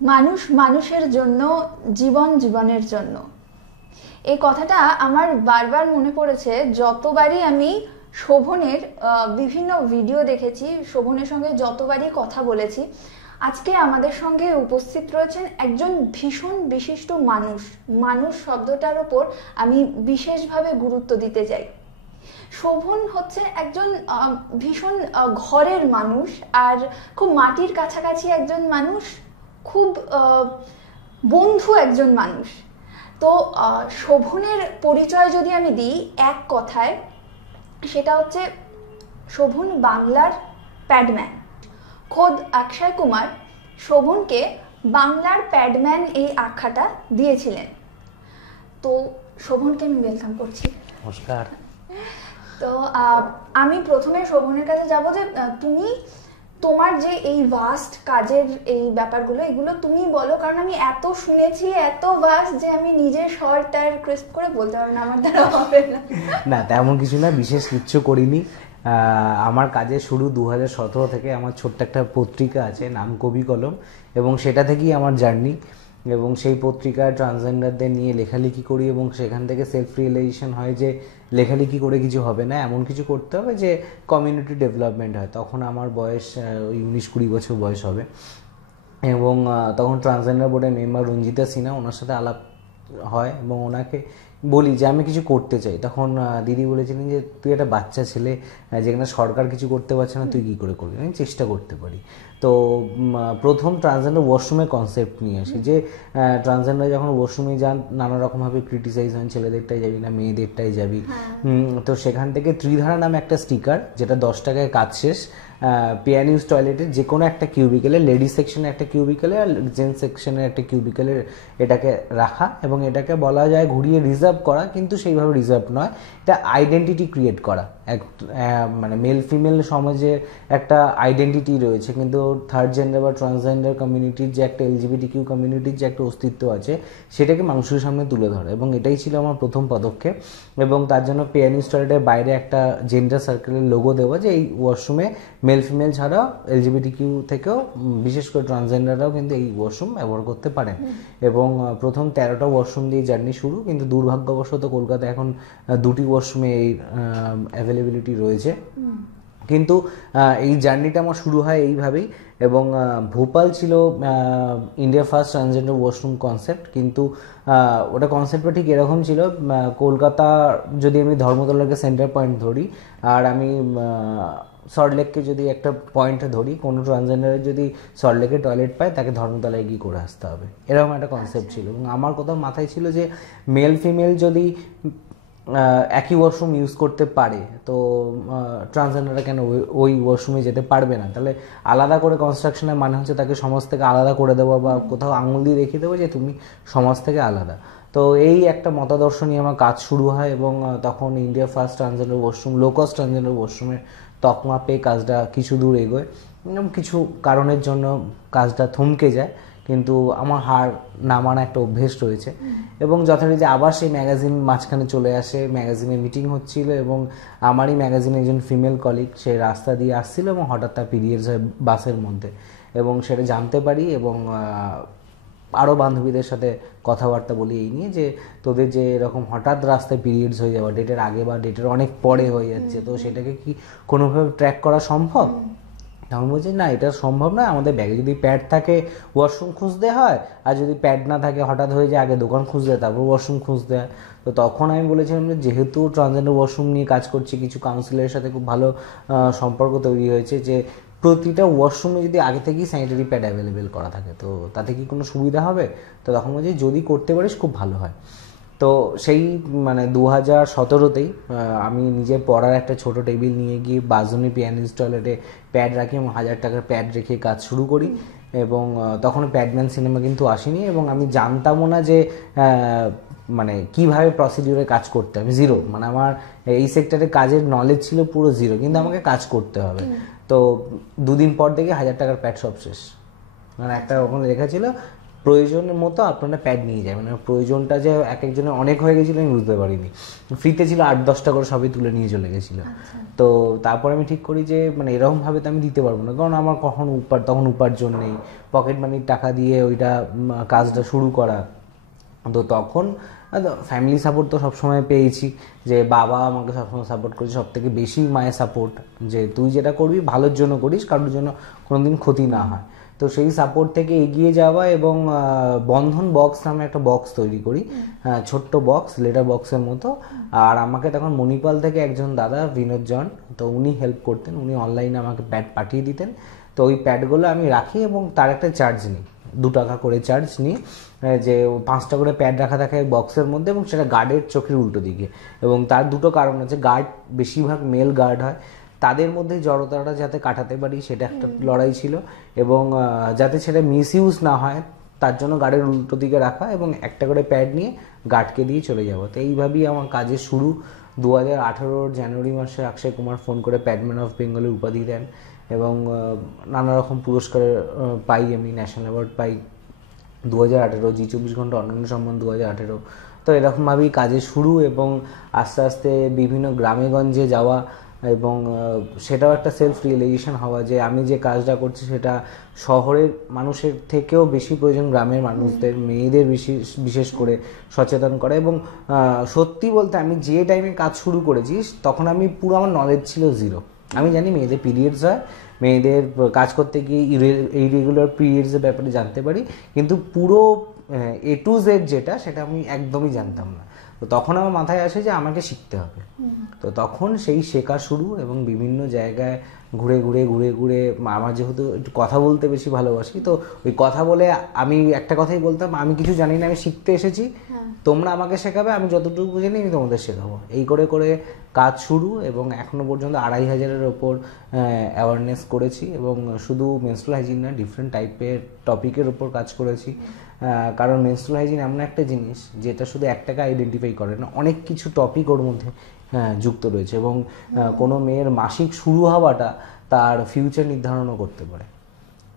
মানুষ মানুষের জন্য, জীবন জীবনের জন্য, এই কথাটা আমার বারবার মনে পড়েছে যতবারই আমি শোভনের বিভিন্ন ভিডিও দেখেছি, শোভনের সঙ্গে যতবারই কথা বলেছি। আজকে আমাদের সঙ্গে উপস্থিত রয়েছেন একজন ভীষণ বিশিষ্ট মানুষ। মানুষ শব্দটার ওপর আমি বিশেষভাবে গুরুত্ব দিতে চাই। শোভন হচ্ছে একজন ভীষণ ঘরের মানুষ, আর খুব মাটির কাছাকাছি একজন মানুষ, খুব বন্ধু একজন মানুষ। তো শোভনের পরিচয় যদি আমি দিই এক কথায়, সেটা হচ্ছে শোভন বাংলার প্যাডম্যান। খোদ অক্ষয় কুমার শোভনকে বাংলার প্যাডম্যান এই আখ্যাটা দিয়েছিলেন। তো শোভনকে আমি ওয়েলকাম করছি। নমস্কার। তো আমি প্রথমে শোভনের কাছে যাব যে তুমি তোমার যে এই ভাস্ট কাজের এই ব্যাপারগুলো, এগুলো তুমি বলো, কারণ আমি এত শুনেছি, এত ভাস্ট যে আমি নিজের স্বরটার ক্রিস্প করে বলতে পারবো না, আমার দ্বারা হবে না। না, তেমন কিছু না, বিশেষ কিচ্ছু করিনি। আমার কাজের শুরু 2017 থেকে। আমার ছোট্ট একটা পত্রিকা আছে, নাম কবি কলম, এবং সেটা থেকেই আমার জার্নি। এবং সেই পত্রিকায় ট্রান্সজেন্ডারদের নিয়ে লেখালেখি করি, এবং সেখান থেকে সেলফ রিয়েলাইজেশন হয় যে লেখালেখি করে কিছু হবে না, এমন কিছু করতে হবে যে কমিউনিটি ডেভেলপমেন্ট হয়। তখন আমার বয়স ওই 19-20 বছর বয়স হবে। এবং তখন ট্রান্সজেন্ডার বোর্ডের মেম্বার রঞ্জিতা সিনহা, ওনার সাথে আলাপ হয় এবং ওনাকে বলি যে আমি কিছু করতে চাই। তখন দিদি বলেছিলেন যে তুই একটা বাচ্চা ছেলে, যেখানে সরকার কিছু করতে পারছে না, তুই কী করে করবি, আমি চেষ্টা করতে পারি। তো প্রথম ট্রান্সজেন্ডার ওয়াশরুমের কনসেপ্ট নিয়ে আসি, যে ট্রান্সজেন্ডার যখন ওয়াশরুমে যান নানা রকমভাবে ক্রিটিসাইজ হন, ছেলেদেরটাই যাবি না মেয়েদেরটাই যাবি। তো সেখান থেকে ত্রিধারা নামে একটা স্টিকার, যেটা 10 টাকায় কাজ শেষ, পেয়ার ইউজ টয়লেটের যে কোনো একটা কিউবিকেলে, লেডিস সেকশনে একটা কিউবিকেলে আর জেন্টস সেকশনে একটা কিউবিকেলে এটাকে রাখা, এবং এটাকে বলা যায় ঘুরিয়ে রিজার্ভ করা, কিন্তু সেইভাবে রিজার্ভ নয়, এটা আইডেন্টিটি ক্রিয়েট করা। মানে মেল ফিমেল সমাজে একটা আইডেন্টিটি রয়েছে, কিন্তু থার্ড জেন্ডার বা ট্রান্সজেন্ডার কমিউনিটির যে একটা এলজিবিটি কিউ কমিউনিটির যে একটা অস্তিত্ব আছে, সেটাকে মানুষের সামনে তুলে ধরে, এবং এটাই ছিল আমার প্রথম পদক্ষেপ। এবং তার জন্য পেয়ার ইউজ টয়লেটের বাইরে একটা জেন্ডার সার্কেলের লোগো দেওয়া, যে এই ওয়াশরুমে মেল ফিমেল ছাড়াও এলজিবিটি কিউ থেকেও, বিশেষ করে ট্রান্সজেন্ডাররাও কিন্তু এই ওয়াশরুম ব্যবহার করতে পারেন। এবং প্রথম 13টা ওয়াশরুম দিয়ে জার্নি শুরু, কিন্তু দুর্ভাগ্যবশত কলকাতায় এখন 2টি ওয়াশরুমে এই অ্যাভেলেবিলিটি রয়েছে। কিন্তু এই জার্নিটা আমার শুরু হয় এইভাবেই। এবং ভোপাল ছিল India first transgender washroom concept, কিন্তু ওটা কনসেপ্টটা ঠিক এরকম ছিল, কলকাতা যদি আমি ধর্মতলাকে সেন্টার পয়েন্ট ধরি, আর আমি সল্টলেককে যদি একটা পয়েন্টে ধরি, কোনো ট্রান্সজেন্ডারের যদি সল্টলেকে টয়লেট পায়, তাকে ধর্মতলায় গিয়ে করে আসতে হবে, এরকম একটা কনসেপ্ট ছিল। এবং আমার কোথাও মাথায় ছিল যে মেল ফিমেল যদি একই ওয়াশরুম ইউজ করতে পারে, তো ট্রান্সজেন্ডাররা কেন ওই ওয়াশরুমে যেতে পারবে না? তাহলে আলাদা করে কনস্ট্রাকশনের মানে হচ্ছে তাকে সমাজ থেকে আলাদা করে দেওয়া, বা কোথাও আঙুল দিয়ে দেখিয়ে দেবো যে তুমি সমাজ থেকে আলাদা। তো এই একটা মতাদর্শ নিয়ে আমার কাজ শুরু হয়, এবং তখন India first transgender washroom, low cost transgender ওয়াশরুমের তকমা পেয়ে কাজটা কিছু দূর এগোয়। কিছু কারণের জন্য কাজটা থমকে যায়, কিন্তু আমার হার না মানা একটা অভ্যেস রয়েছে। এবং যথারীতি আবার সেই ম্যাগাজিন মাঝখানে চলে আসে, ম্যাগাজিনে মিটিং হচ্ছিল, এবং আমারই ম্যাগাজিনে একজন ফিমেল কলিগ সে রাস্তা দিয়ে আসছিল, এবং হঠাৎ তার পিরিয়ডস হয় বাসের মধ্যে, এবং সেটা জানতে পারি। এবং আরও বান্ধবীদের সাথে কথাবার্তা বলি এই নিয়ে, যে তোদের যে এরকম হঠাৎ রাস্তায় পিরিয়ডস হয়ে যাওয়া, ডেটের আগে বা ডেটের অনেক পরে হয়ে যাচ্ছে, তো সেটাকে কি কোনোভাবে ট্র্যাক করা সম্ভব? তখন বলছি না, এটা সম্ভব নয়, আমাদের ব্যাগে যদি প্যাড থাকে ওয়াশরুম খুঁজতে হয়, আর যদি প্যাড না থাকে হঠাৎ হয়ে যায়, আগে দোকান খুঁজতে হয় তারপর ওয়াশরুম খুঁজতে হয়। তো তখন আমি বলেছিলাম যে যেহেতু ট্রান্সজেন্ডার ওয়াশরুম নিয়ে কাজ করছি, কিছু কাউন্সিলরের সাথে খুব ভালো সম্পর্ক তৈরি হয়েছে, যে প্রতিটা ওয়াশরুমে যদি আগে থেকেই স্যানিটারি প্যাড অ্যাভেলেবেল করা থাকে, তো তাতে কি কোনো সুবিধা হবে? তো তখন বলছি যদি করতে পারিস খুব ভালো হয়। তো সেই মানে 2017তেই আমি নিজে পড়ার একটা ছোট টেবিল নিয়ে গিয়ে বাজনী পিয়ানিস টয়লেটে প্যাড রাখি, এবং 1000 টাকার প্যাড রেখে কাজ শুরু করি। এবং তখন প্যাডম্যান সিনেমা কিন্তু আসেনি, এবং আমি জানতামও না যে মানে কিভাবে প্রসিডিউরে কাজ করতে হবে, জিরো, মানে আমার এই সেক্টরে কাজের নলেজ ছিল পুরো জিরো, কিন্তু আমাকে কাজ করতে হবে। তো 2 দিন পর থেকে 1000 টাকার প্যাড সব শেষ, মানে একটা ওখানে লেখা ছিল প্রয়োজনের মতো আপনারা প্যাড নিয়ে যাবেন। প্রয়োজনটা যে এক একজনের অনেক হয়ে গেছিলো আমি বুঝতে পারিনি, ফ্রিতে ছিল 8-10টা করে সবই তুলে নিয়ে চলে গেছিলো। তো তারপর আমি ঠিক করি যে মানে এরকমভাবে তো আমি দিতে পারবো না, কারণ আমার তখন উপার্জন নেই, পকেট মানির টাকা দিয়ে ওইটা কাজটা শুরু করা। তো তখন ফ্যামিলি সাপোর্ট তো সবসময় পেয়েছি, যে বাবা আমাকে সবসময় সাপোর্ট করেছে, সব থেকে বেশি মায়ের সাপোর্ট, যে তুই যেটা করবি ভালোর জন্য করিস, কারোর জন্য কোনোদিন ক্ষতি না হয়। তো সেই সাপোর্ট থেকে এগিয়ে যাওয়া এবং বন্ধন বক্স নামে একটা বক্স তৈরি করি, ছোট্ট বক্স, লেটার বক্সের মতো। আর আমাকে তখন মণিপাল থেকে একজন দাদা বিনোদ জন, তো উনি হেল্প করতেন, উনি অনলাইনে আমাকে প্যাড পাঠিয়ে দিতেন। তো ওই প্যাডগুলো আমি রাখি এবং তার একটা চার্জ নিই, 2 টাকা করে চার্জ নিই, যে 5টা করে প্যাড রাখা থাকে বক্সের মধ্যে, এবং সেটা গার্ডের চোখের উল্টো দিকে। এবং তার দুটো কারণ আছে, গার্ড বেশিরভাগ মেল গার্ড হয়, তাদের মধ্যে জড়তাটা যাতে কাটাতে পারি সেটা একটা লড়াই ছিল, এবং যাতে সেটা মিসইউজ না হয় তার জন্য গার্ডের উল্টো দিকে রাখা, এবং একটা করে প্যাড নিয়ে গার্ডকে দিয়ে চলে যাবো। তো এইভাবেই আমার কাজের শুরু। 2018 জানুয়ারি মাসে অক্ষয় কুমার ফোন করে প্যাডম্যান অফ বেঙ্গলের উপাধি দেন, এবং নানা রকম পুরস্কার পাই, আমি ন্যাশনাল অ্যাওয়ার্ড পাই 2018, জি 24 ঘন্টা অনন্য সম্মান 2018। তো এরকমভাবেই কাজের শুরু, এবং আস্তে আস্তে বিভিন্ন গ্রামে গঞ্জে যাওয়া, এবং সেটাও একটা সেলফ রিয়েলাইজেশন হওয়া যে আমি যে কাজটা করছি সেটা শহরের মানুষের থেকেও বেশি প্রয়োজন গ্রামের মানুষদের, মেয়েদের বিশেষ করে সচেতন করা। এবং সত্যি বলতে আমি যে টাইমে কাজ শুরু করেছি তখন আমি পুরো, আমার নলেজ ছিল জিরো। আমি জানি মেয়েদের পিরিয়ডস হয়, মেয়েদের কাজ করতে গিয়ে ইরেগুলার পিরিয়ডসের ব্যাপারে জানতে পারি, কিন্তু পুরো A to Z যেটা, সেটা আমি একদমই জানতাম না। তো তখন আমার মাথায় আসে যে আমাকে শিখতে হবে। তো তখন সেই শেখা শুরু, এবং বিভিন্ন জায়গায় ঘুরে ঘুরে ঘুরে ঘুরে, আমার যেহেতু একটু কথা বলতে বেশি ভালোবাসি, তো ওই কথা বলে আমি একটা কথাই বলতাম, আমি কিছু জানি না, আমি শিখতে এসেছি, তোমরা আমাকে শেখাবে, আমি যতটুকু জানি আমি তোমাদের শেখাবো। এই করে করে কাজ শুরু, এবং এখনো পর্যন্ত 2500-এর ওপর অ্যাওয়ারনেস করেছি, এবং শুধু মেনস্ট্রুয়াল হাইজিন না, ডিফারেন্ট টাইপের টপিকের ওপর কাজ করেছি। কারণ মেনস্ট্রুয়াল হাইজিন এমন একটা জিনিস যেটা শুধু একটাকে আইডেন্টিফাই করে না, অনেক কিছু টপিক ওর মধ্যে যুক্ত রয়েছে, এবং কোনো মেয়ের মাসিক শুরু হওয়াটা তার ফিউচার নির্ধারণও করতে পারে।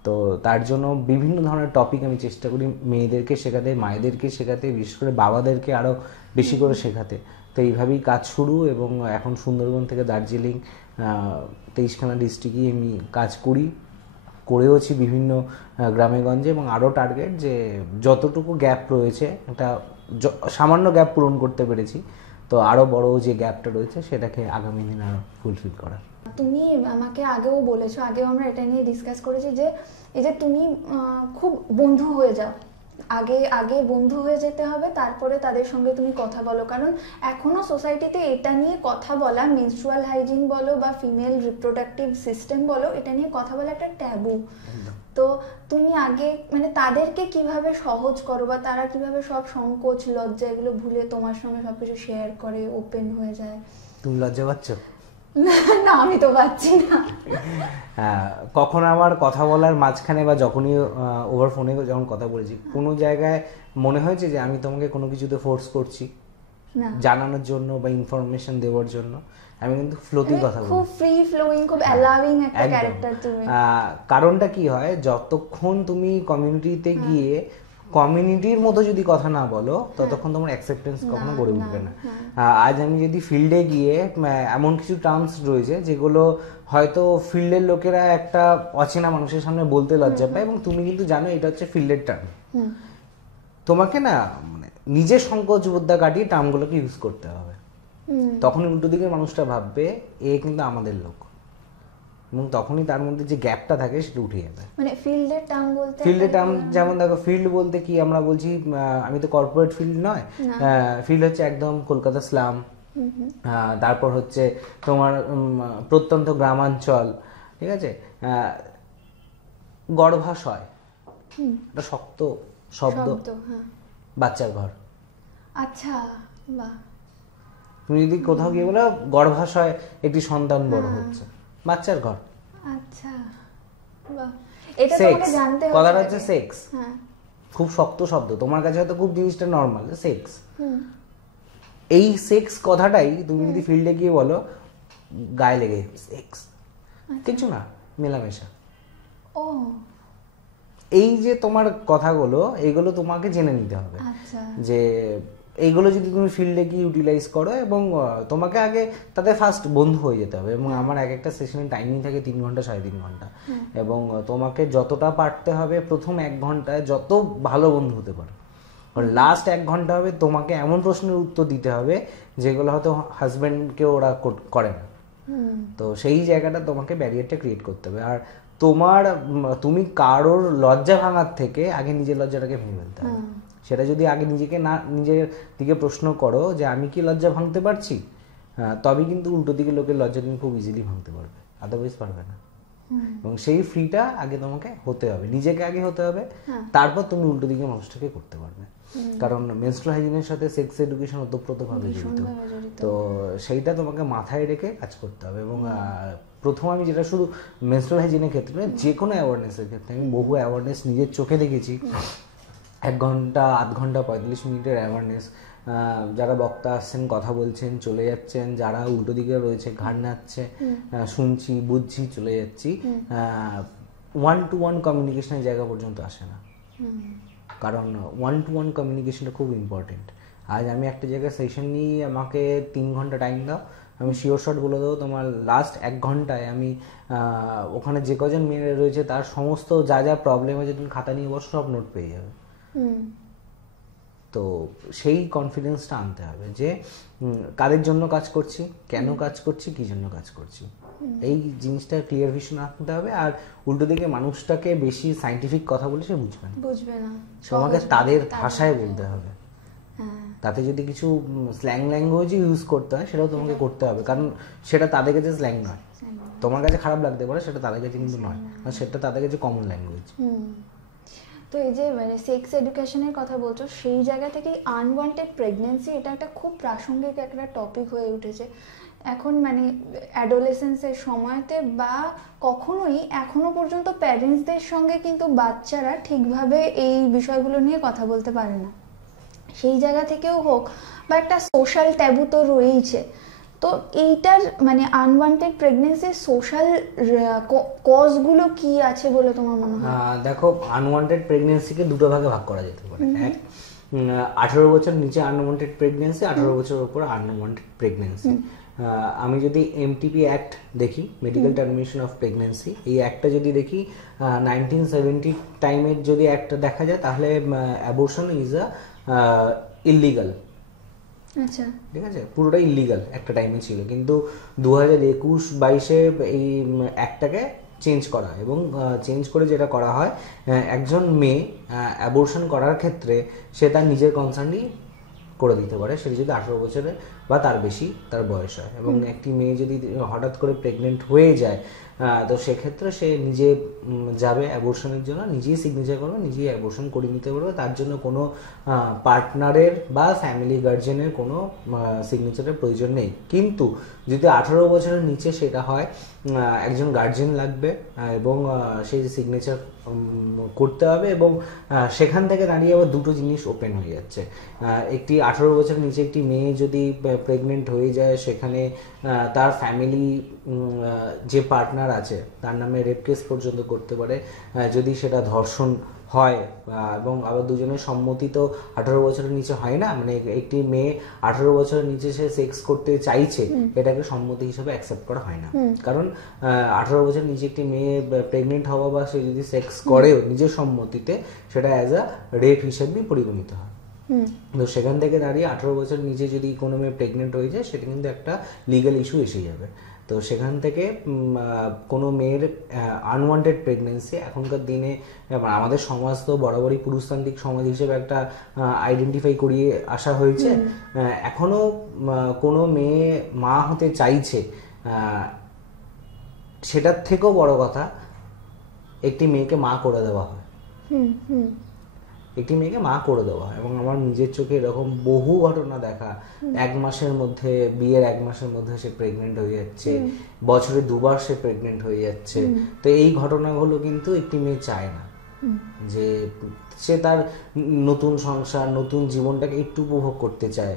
তো তার জন্য বিভিন্ন ধরনের টপিক আমি চেষ্টা করি মেয়েদেরকে শেখাতে, মায়েদেরকে শেখাতে, বিশেষ করে বাবাদেরকে আরও বেশি করে শেখাতে। তো এইভাবেই কাজ শুরু, এবং এখন সুন্দরবন থেকে দার্জিলিং 23খানা ডিস্ট্রিক্টই আমি কাজ করেওছি বিভিন্ন গ্রামে গঞ্জে, এবং আরও টার্গেট যে যতটুকু গ্যাপ রয়েছে, একটা সামান্য গ্যাপ পূরণ করতে পেরেছি, তো আরও বড় যে গ্যাপটা রয়েছে সেটাকে আগামী দিনে আরও ফুলফিল করার। তুমি আমাকে আগেও বলেছো, আগেও আমরা এটা নিয়ে ডিসকাস করেছি যে এই যে তুমি খুব বন্ধু হয়ে যাও, আগে বন্ধু হয়ে যেতে হবে, তারপরে তাদের সঙ্গে তুমি কথা বলো, কারণ এখনো সোসাইটিতে এটা নিয়ে কথা বলা, মেনস্ট্রুয়াল হাইজিন বলো বা ফিমেল রিপ্রোডাক্টিভ সিস্টেম বলো, এটা নিয়ে কথা বলা একটা ট্যাবু। তো তুমি আগে মানে তাদেরকে কিভাবে সহজ করো, বা তারা কিভাবে সব সংকোচ লজ্জা এগুলো ভুলে তোমার সঙ্গে সবকিছু শেয়ার করে, ওপেন হয়ে যায়? তুমি লজ্জা পাচ্ছ? না, আমি তো পাচ্ছি না। কখন আমার কথা বলার মাঝখানে, বা যখনই ওভার ফোনে যখন কথা বলেছি, কোনো জায়গায় মনে হয়েছে যে আমি তোমাকে কোনো কিছুতে ফোর্স করছি জানানোর জন্য বা ইনফরমেশন দেওয়ার জন্য? আমি কিন্তু ফ্লোতেই কথা বলি, খুব ফ্রি ফ্লোয়িং, খুব অ্যালাউইং একটা ক্যারেক্টার তুমি। কারণটা কি হয়, যতক্ষণ তুমি কমিউনিটিতে গিয়ে কমিউনিটির মতো যদি কথা না বলো, ততক্ষণ তোমার অ্যাকসেপ্টেন্স কখনো গড়ে উঠবে না। আজ আমি যদি ফিল্ডে গিয়ে, এমন কিছু টার্মস রয়েছে যেগুলো হয়তো ফিল্ডের লোকেরা একটা অচেনা মানুষের সামনে বলতে লজ্জা পায়, এবং তুমি কিন্তু জানো এটা হচ্ছে ফিল্ডের টার্ম, তোমাকে না মানে নিজের সংকোচ বোধটা কাটিয়ে টার্মগুলোকে ইউজ করতে হবে। তখন উল্টো দিকের মানুষটা ভাববে এ কিন্তু আমাদের লোক, এবং তখনই তার মধ্যে যে গ্যাপটা থাকে সেটা উঠে যাবে। মানে ফিল্ডের টার্ম বলতে, ফিল্ডের টার্ম যেমন দেখো, ফিল্ড বলতে কি আমরা বলছি, আমি তো কর্পোরেট ফিল্ড নয়, ফিল্ড হচ্ছে একদম কলকাতা স্লাম, তারপর হচ্ছে তোমার প্রত্যন্ত গ্রামাঞ্চল, ঠিক আছে, গর্ভাশয়, একটা শক্ত শব্দ, বাচ্চার ঘর। আচ্ছা, বাহ। তুমি যদি কোথাও গিয়ে বলো গর্ভাশয় একটি সন্তান বড় হচ্ছে, বাচ্চার ঘর। আচ্ছা, বাহ। এটা তোমাকে জানতে হবে। কথাটা হচ্ছে সেক্স, খুব শক্ত শব্দ, তোমার কাছে হয়তো খুব জিনিসটা নরমাল, সেক্স। এই সেক্স কথাটাই তুমি যদি ফিল্ডে গিয়ে বলো, গায়ে লেগে সেক্স, কিছু না, মেলামেশা। ও, এই যে তোমার কথাগুলো, এইগুলো তোমাকে জেনে নিতে হবে আচ্ছা যে এইগুলো যদি তুমি ফিল্ডে গিয়ে ইউটিলাইজ করো, এবং তোমাকে আগে তাদের ফার্স্ট বন্ধু হয়ে যেতে হবে। এবং আমার এক একটা সেশনের টাইমিং থাকে 3 ঘন্টা 3.5 ঘন্টা, এবং তোমাকে যতটা পারতে হবে প্রথম 1 ঘন্টায় যত ভালো বন্ধু হতে পারো, লাস্ট 1 ঘন্টা হবে তোমাকে এমন প্রশ্নের উত্তর দিতে হবে যেগুলো হয়তো হাজব্যান্ডকে ওরা করে না। তো সেই জায়গাটা তোমাকে ব্যারিয়ারটা ক্রিয়েট করতে হবে। আর তুমি কারোর লজ্জা ভাঙার থেকে আগে নিজের লজ্জাটাকে ভেঙে ফেলতে হবে। সেটা যদি আগে নিজের দিকে প্রশ্ন করো যে আমি কি লজ্জা ভাঙতে পারছি, তবে কিন্তু উল্টো দিকে লোকের লজ্জা তুমি খুব ইজিলি ভাঙতে পারবে, আদারওয়াইজ পারবে না। এবং সেই ফ্রিটা আগে তোমাকে হতে হবে, নিজেকে আগে হতে হবে, তারপর তুমি উল্টো দিকে মানুষটাকে করতে পারবে। কারণ মেনস্ট্রুয়াল হাইজিনের সাথে সেক্স এডুকেশন ওতপ্রোতভাবে জড়িত। তো সেইটা তোমাকে মাথায় রেখে কাজ করতে হবে। এবং প্রথম আমি যেটা শুধু মেনস্ট্রুয়াল হাইজিনের ক্ষেত্রে নয়, যে কোনো অ্যাওয়ারনেসের ক্ষেত্রে আমি বহু অ্যাওয়ারনেস নিজের চোখে দেখেছি। 1 ঘন্টা 8 ঘন্টা 45 মিনিটের অ্যাওয়ারনেস, যারা বক্তা আসছেন কথা বলছেন চলে যাচ্ছেন, যারা উল্টো দিকে রয়েছে ঘাড় নাড়ছে, শুনছি বুঝছি চলে যাচ্ছি, 1-to-1 কমিউনিকেশনের জায়গা পর্যন্ত আসে না। কারণ 1-to-1 কমিউনিকেশনটা খুব ইম্পর্টেন্ট। আজ আমি একটা জায়গায় সেশন নিয়ে আমাকে 3 ঘন্টা টাইম দাও, আমি শিওর শট বলে দেবো তোমার লাস্ট 1 ঘন্টায় আমি ওখানে যে কজন মেয়ে রয়েছে তার সমস্ত যা যা প্রবলেম আছে তুমি খাতা নিয়ে বসো, সব নোট পেয়ে যাবে। তো সেই কনফিডেন্সটা আনতে হবে যে কাদের জন্য কাজ করছি, কেন কাজ করছি, কি জন্য কাজ করছি, এই জিনিসটা ক্লিয়ার ভিশন আনতে হবে। আর উল্টো দিকে মানুষটাকে বেশি সাইন্টিফিক কথা বলে সে বুঝবে না, তোমাকে তাদের ভাষায় বলতে হবে। তাতে যদি কিছু স্ল্যাং ল্যাঙ্গুয়েজ ইউজ করতে হয় সেটাও তোমাকে করতে হবে, কারণ সেটা তাদের কাছে স্ল্যাং নয়, তোমার কাছে খারাপ লাগতে পারে, সেটা তাদের কাছে কিন্তু নয়, কারণ সেটা তাদের কাছে কমন ল্যাঙ্গুয়েজ। তো এই যে মানে সেক্স এডুকেশনের কথা বলছো, সেই জায়গা থেকে আনওয়ান্টেড প্রেগনেন্সি এটা একটা খুব প্রাসঙ্গিক একটা টপিক হয়ে উঠেছে এখন, মানে অ্যাডোলেসেন্সের সময়তে, বা কখনোই এখনো পর্যন্ত প্যারেন্টসদের সঙ্গে কিন্তু বাচ্চারা ঠিকভাবে এই বিষয়গুলো নিয়ে কথা বলতে পারে না। সেই জায়গা থেকেও হোক, বা একটা সোশ্যাল ট্যাবু তো রয়েইছে। তো এইটার মানে আনওয়ান্টেড প্রেগনেন্সির সোশ্যাল কজগুলো কি আছে বলে তোমার মনে হয়? দেখো, আনওয়ান্টেড প্রেগনেন্সিকে দুটো ভাগে ভাগ করা যেতে পারে। এক, 18 বছর নিচে আনওয়ান্টেড প্রেগনেন্সি, 18 বছর উপর আনওয়ান্টেড প্রেগনেন্সি। আমি যদি এমটিপি অ্যাক্ট দেখি, মেডিকেল টার্মিনেশন অফ প্রেগনেন্সি, এই অ্যাক্টটা যদি দেখি 1970 টাইমের যদি অ্যাক্ট দেখা যায়, তাহলে অ্যাবর্শন ইজ ইললিগাল। আচ্ছা, ঠিক আছে, পুরোটাই ইলিগাল একটা টাইমে ছিল, কিন্তু 2021-22-এ এই অ্যাক্টটাকে চেঞ্জ করা, এবং চেঞ্জ করে যেটা করা হয়, একজন মেয়ে অ্যাবর্শন করার ক্ষেত্রে সে তার নিজের কনসার্নই করে দিতে পারে, সেটা যদি 18 বছরের বা তার বেশি তার বয়স হয়। এবং একটি মেয়ে যদি হঠাৎ করে প্রেগনেন্ট হয়ে যায়, তো সেক্ষেত্রে সে নিজে যাবে অ্যাবর্শনের জন্য, নিজেই সিগনেচার করবে, নিজেই অ্যাবর্শন করে নিতে পারবে, তার জন্য কোনো পার্টনারের বা ফ্যামিলি গার্জিয়ানের কোনো সিগনেচারের প্রয়োজন নেই। কিন্তু যদি 18 বছরের নিচে সেটা হয়, একজন গার্জিয়ান লাগবে, এবং সেই সিগনেচার করতে হবে। এবং সেখান থেকে দাঁড়িয়ে আবার দুটো জিনিস ওপেন হয়ে যাচ্ছে। একটি 18 বছরের নিচে একটি মেয়ে যদি প্রেগনেন্ট হয়ে যায়, সেখানে তার ফ্যামিলি যে পার্টনার আছে তার নামে রেপ কেস পর্যন্ত করতে পারে, যদি সেটা ধর্ষণ হয়। এবং আবার দুজনের সম্মতি তো 18 বছরের নিচে হয় না, মানে একটি মেয়ে 18 বছরের নিচে সে সেক্স করতে চাইছে, এটাকে সম্মতি হিসেবে অ্যাকসেপ্ট করা হয় না। কারণ 18 বছরের নিচে একটি মেয়ে প্রেগনেন্ট হওয়া বা সে যদি সেক্স করেও নিজের সম্মতিতে, সেটা অ্যাজ আ রেপ হিসেবেই পরিগণিত হয়। তো সেখান থেকে দাঁড়িয়ে 18 বছর নিচে যদি কোনো মেয়ে প্রেগনেন্ট হয়ে যায়, সেটা কিন্তু একটা লিগ্যাল ইস্যু এসে যাবে। তো সেখান থেকে কোনো মেয়ের আনওয়ান্টেড প্রেগনেন্সি এখনকার দিনে, আমাদের সমাজ তো বরাবরই পুরুষতান্ত্রিক সমাজ হিসেবে একটা আইডেন্টিফাই করিয়ে আসা হয়েছে, এখনো কোনো মেয়ে মা হতে চাইছে, সেটার থেকেও বড় কথা একটি মেয়েকে মা করে দেওয়া হয়, একটি মেয়েকে মা করে দেওয়া। এবং আমার নিজের চোখে এরকম বহু ঘটনা দেখা, 1 মাসের মধ্যে, বিয়ের 1 মাসের মধ্যে সে প্রেগনেন্ট হয়ে যাচ্ছে, বছরে 2 বার সে প্রেগনেন্ট হয়ে যাচ্ছে। তো এই ঘটনাগুলো কিন্তু একটি মেয়ে চায় না। যে সে তার নতুন সংসার নতুন জীবনটাকে একটু উপভোগ করতে চায়,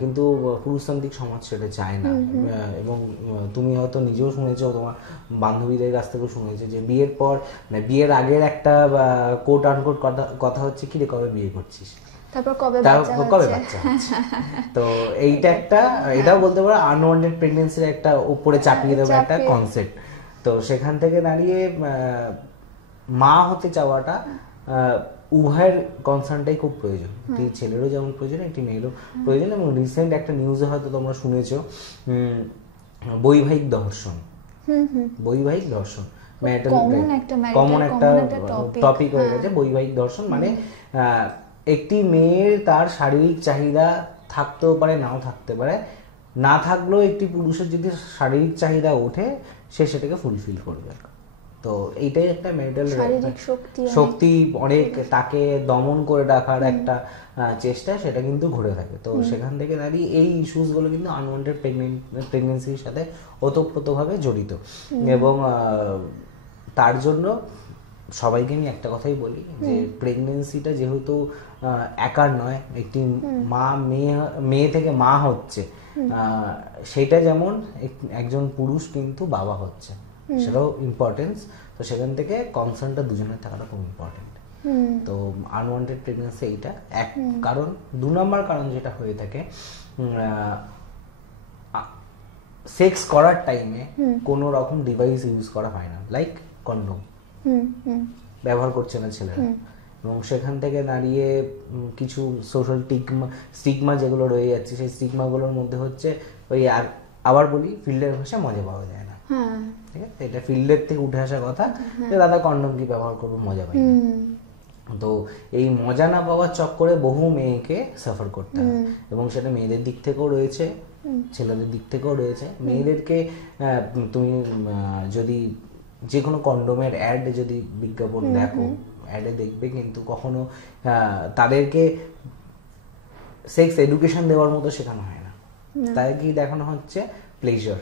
কিন্তু পুরুষতান্ত্রিক সমাজ সেটা চায় না। এবং তুমি হয়তো নিজেও শুনেছো, তোমার বান্ধবীদের কাছ থেকেও শুনেছো যে বিয়ের পর মানে বিয়ের আগের একটা কোট আনকোট কথা হচ্ছে কি রে কবে বিয়ে করছিস, তারপর কবে বাচ্চা হচ্ছে। তো এইটা একটা, এটাও বলতে পারো আনওয়ান্টেড প্রেগন্যান্সির একটা উপরে চাপিয়ে দেওয়া একটা কনসেপ্ট। তো সেখান থেকে দাঁড়িয়ে মা হতে চাওয়াটা উভয়ের কনসার্নটাই খুব প্রয়োজন, একটি ছেলেরও যেমন প্রয়োজন একটি মেয়েরও প্রয়োজন। এবং রিসেন্ট একটা নিউজে হয়তো তোমরা শুনেছো বৈবাহিক দর্শন, কমন একটা টপিক হয়ে গেছে বৈবাহিক দর্শন। মানে একটি মেয়ের তার শারীরিক চাহিদা থাকতেও পারে নাও থাকতে পারে, না থাকলেও একটি পুরুষের যদি শারীরিক চাহিদা ওঠে সে সেটাকে ফুলফিল করবে। তো এইটাই একটা মেন্টাল শক্তি, অনেক তাকে দমন করে রাখার একটা চেষ্টা, সেটা কিন্তু ঘুরে থাকে। তো সেখান থেকে দাঁড়িয়ে এই ইস্যুসগুলো কিন্তু আনওয়ান্টেড প্রেগনেন্সির সাথে ওতপ্রোতভাবে জড়িত। এবং তার জন্য সবাইকে আমি একটা কথাই বলি যে প্রেগনেন্সিটা যেহেতু একার নয়, একটি মা মেয়ে থেকে মা হচ্ছে, সেটা যেমন একজন পুরুষ কিন্তু বাবা হচ্ছে, সেটাও ইম্পর্টেন্স। তো সেখান থেকে কনসার্নটা দুজনের থাকাটা খুব ইম্পর্টেন্ট। তো আনওয়ান্টেড প্রেগনেন্সি এইটা এক কারণ। 2 নম্বর কারণ যেটা হয়ে থাকে, সেক্স করার টাইমে কোনো রকম ডিভাইস ইউজ করা হয় না, লাইক কন্ডোম ব্যবহার করছে না ছেলেরা। এবং সেখান থেকে দাঁড়িয়ে কিছু সোশ্যাল স্টিগমা যেগুলো রয়ে যাচ্ছে, সেই স্টিগমাগুলোর মধ্যে হচ্ছে ওই, আর আবার বলি ফিল্ডের ভাষায় মজা পাওয়া যায় না, ঠিক আছে? এটা ফিল্ডের থেকে উঠে আসা কথা যে দাদা কন্ডোম কি ব্যবহার করবো, মজা পাই না। তো এই মজা না পাওয়ার চক্করে বহু মেয়েকে সাফার করতে হয়, এবং সেটা মেয়েদের দিক থেকেও রয়েছে ছেলেদের দিক থেকেও রয়েছে। মেয়েদেরকে তুমি যদি যে কোনো কন্ডোমের অ্যাড যদি বিজ্ঞাপন দেখো, অ্যাডে দেখবে কিন্তু কখনো তাদেরকে সেক্স এডুকেশন দেওয়ার মতো শেখানো হয় না, তাদেরকে দেখানো হচ্ছে প্লেজার,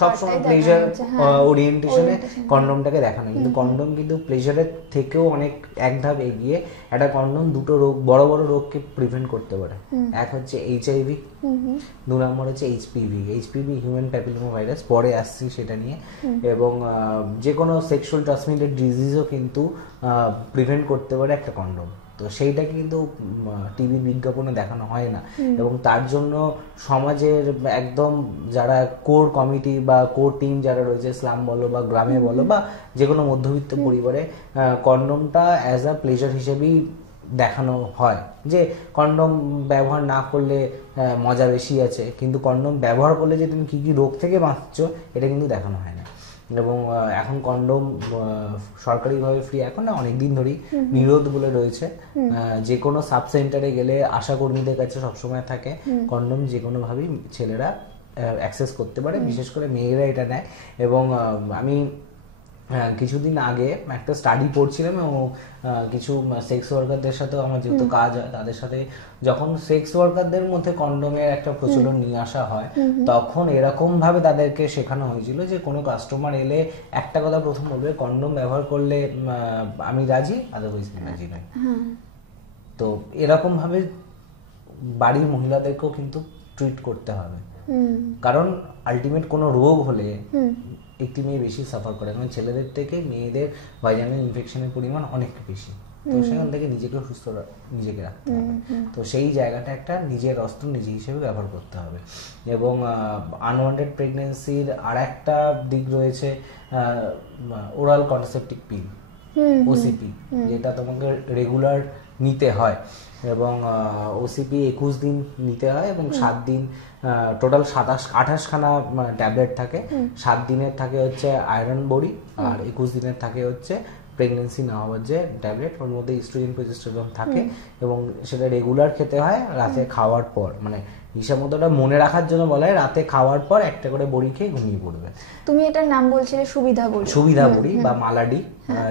সবসময় প্লেজার ওরিয়েন্টেশনে কন্ডোমটাকে দেখানো। কিন্তু কন্ডোম কিন্তু প্লেজারের থেকেও অনেক এক ধাপ এগিয়ে। একটা কন্ডোম 2টো রোগ, বড় বড় রোগকে প্রিভেন্ট করতে পারে। এক হচ্ছে HIV, 2 নম্বর হচ্ছে HPV হিউম্যান প্যাপিলোমা ভাইরাস, পরে আসছি সেটা নিয়ে। এবং যে কোনো সেক্সুয়াল ট্রান্সমিটেড ডিজিজও কিন্তু প্রিভেন্ট করতে পারে একটা কন্ডোম। তো সেইটা কিন্তু টিভি বিজ্ঞাপনে দেখানো হয় না। এবং তার জন্য সমাজের একদম যারা কোর কমিটি বা কোর টিম যারা রয়েছে, স্লাম বলো বা গ্রামে বলো বা যে কোনো মধ্যবিত্ত পরিবারে, কন্ডোমটা অ্যাজ আ প্লেজার হিসেবেই দেখানো হয় যে কন্ডোম ব্যবহার না করলে মজা বেশি আছে, কিন্তু কন্ডোম ব্যবহার করলে যে তুমি কী কী রোগ থেকে বাঁচছো এটা কিন্তু দেখানো হয় না। এবং এখন কন্ডোম সরকারিভাবে ফ্রি, এখন না অনেকদিন ধরেই নিরোধ বলে রয়েছে। যে কোনো সাব সেন্টারে গেলে আশাকর্মীদের কাছে সবসময় থাকে কন্ডোম, যে কোনোভাবেই ছেলেরা অ্যাক্সেস করতে পারে, বিশেষ করে মেয়েরা এটা নেয়। এবং আমি কিছুদিন আগে একটা স্টাডি পড়ছিলাম, এবং কিছু সেক্স ওয়ার্কারদের সাথেও আমার যেহেতু কাজ হয়, তাদের সাথে যখন সেক্স ওয়ার্কারদের মধ্যে কন্ডোমের একটা প্রচলন নিয়ে আসা হয়, তখন এরকম ভাবে তাদেরকে শেখানো হয়েছিল যে কোনো কাস্টমার এলে একটা কথা প্রথম বলবে, কন্ডোম ব্যবহার করলে আমি রাজি, আদারওয়াইজ আমি রাজি নই। তো এরকম ভাবে বাড়ির মহিলাদেরকেও কিন্তু ট্রিট করতে হবে, কারণ আলটিমেট কোনো রোগ হলে একটি মেয়ে বেশি সাফার করে, কারণ ছেলেদের থেকে মেয়েদের ভাইজানাল ইনফেকশনের পরিমাণ অনেক বেশি। তো সেখান থেকে নিজেকে সুস্থ নিজেকে রাখতে হবে। তো সেই জায়গাটা একটা নিজের অস্ত্র নিজে হিসেবে ব্যবহার করতে হবে। এবং আনওয়ান্টেড প্রেগনেন্সির আর একটা দিক রয়েছে ওরাল কন্ট্রাসেপটিভ পিল, ওসিপি, যেটা তোমাকে রেগুলার নিতে হয়। এবং ওসিপি 21 দিন নিতে হয়, এবং 7 দিন টোটাল 28খানা ট্যাবলেট থাকে। 7 দিনের থাকে হচ্ছে আয়রন বড়ি, আর 21 দিনের থাকে হচ্ছে প্রেগনেন্সি না হওয়ার যে ট্যাবলেট, ওর মধ্যে ইস্ট্রোজেন প্রজেস্টেরন থাকে। এবং সেটা রেগুলার খেতে হয় রাতে খাওয়ার পর, মানে হিসাব মতো ওটা মনে রাখার জন্য বলা হয় রাতে খাওয়ার পর একটা করে বড়ি খেয়ে ঘুমিয়ে পড়বে। তুমি এটার নাম বলছিলে সুবিধা বড়ি বা মালাডি,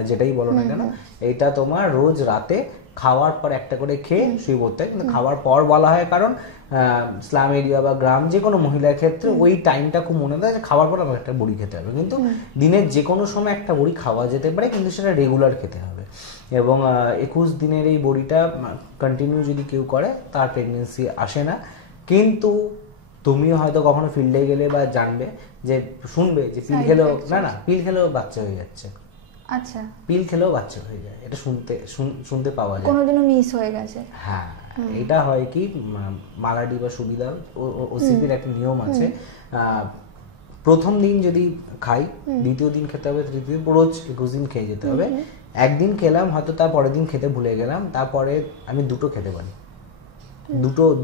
যেটাই বলো না কেন, এটা তোমার রোজ রাতে খাওয়ার পর একটা করে খেয়ে শুয়ে পড়তে হয়, কিন্তু খাওয়ার পর বলা হয় কারণ স্লাম এরিয়া বা গ্রাম যে কোনো মহিলার ক্ষেত্রে ওই টাইমটা খুব মনে দেয় যে খাওয়ার পর আমার একটা বড়ি খেতে হবে, কিন্তু দিনের যে কোনো সময় একটা বড়ি খাওয়া যেতে পারে, কিন্তু সেটা রেগুলার খেতে হবে। এবং 21 দিনের এই বড়িটা কন্টিনিউ যদি কেউ করে তার প্রেগনেন্সি আসে না। কিন্তু তুমিও হয়তো কখনো ফিল্ডে গেলে বা জানবে যে শুনবে যে পিল খেলেও না পিল খেলেও বাচ্চা হয়ে যাচ্ছে। আচ্ছা, পিল খেলেও বাচ্চা হয়ে যায়, এটা শুনতে পাওয়া যায়। কোনোদিনও মিস হয়ে গেছে? হ্যাঁ, এটা হয় কি মালাডি বা সুবিধা ওসিপির একটা নিয়ম আছে, প্রথম দিন যদি খাই দ্বিতীয় দিন খেতে হবে, তৃতীয় দিন রোজ 21 দিন খেয়ে যেতে হবে। একদিন খেলাম হয়তো তার পরের দিন খেতে ভুলে গেলাম, তারপরে আমি দুটো খেতে পারি,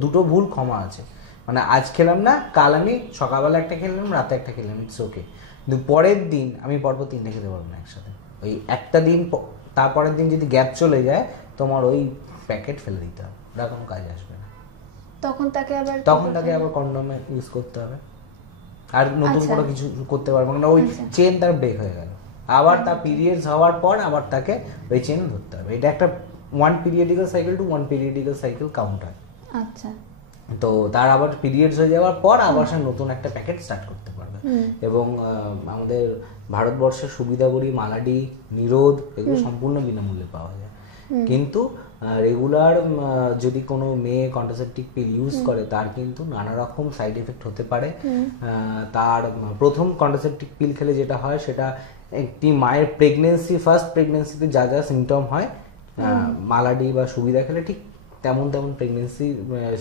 দুটো ভুল ক্ষমা আছে। মানে আজ খেলাম না, কাল আমি সকালবেলা একটা খেলাম, রাতে একটা খেলাম, ইটস ওকে। কিন্তু পরের দিন আমি পরপর 3টে খেতে পারবো না একসাথে। ওই একটা দিন তারপরের দিন যদি গ্যাপ চলে যায় তোমার ওই প্যাকেট ফেলে দিতে হবে, ওটা কোনো কাজে আসবে না। তখন তাকে আবার কন্ডোম ইউজ করতে হবে, আর নতুন কোনো কিছু করতে পারবো না। ওই চেন তার ব্রেক হয়ে গেল, আবার তার পিরিয়ডস হওয়ার পর আবার তাকে ওই চেন ধরতে হবে। এটা একটা 1 periodical cycle to 1 periodical cycle count হয়। আচ্ছা, তো তার আবার পিরিয়ডস হয়ে যাওয়ার পর আবার সে নতুন একটা প্যাকেট স্টার্ট করতে পারবে। এবং আমাদের ভারতবর্ষের সুবিধাগুলি মালাডি, নিরোধ এগুলো সম্পূর্ণ বিনামূল্যে পাওয়া যায়। কিন্তু রেগুলার যদি কোনো মেয়ে কন্ট্রাসেপটিভ পিল ইউজ করে তার কিন্তু নানা রকম সাইড এফেক্ট হতে পারে। তার প্রথম কন্ট্রাসেপটিভ পিল খেলে যেটা হয় সেটা একটি মায়ের ফার্স্ট প্রেগনেন্সিতে যা যা সিমটম হয় মালাডি বা সুবিধা খেলে ঠিক তেমন প্রেগনেন্সি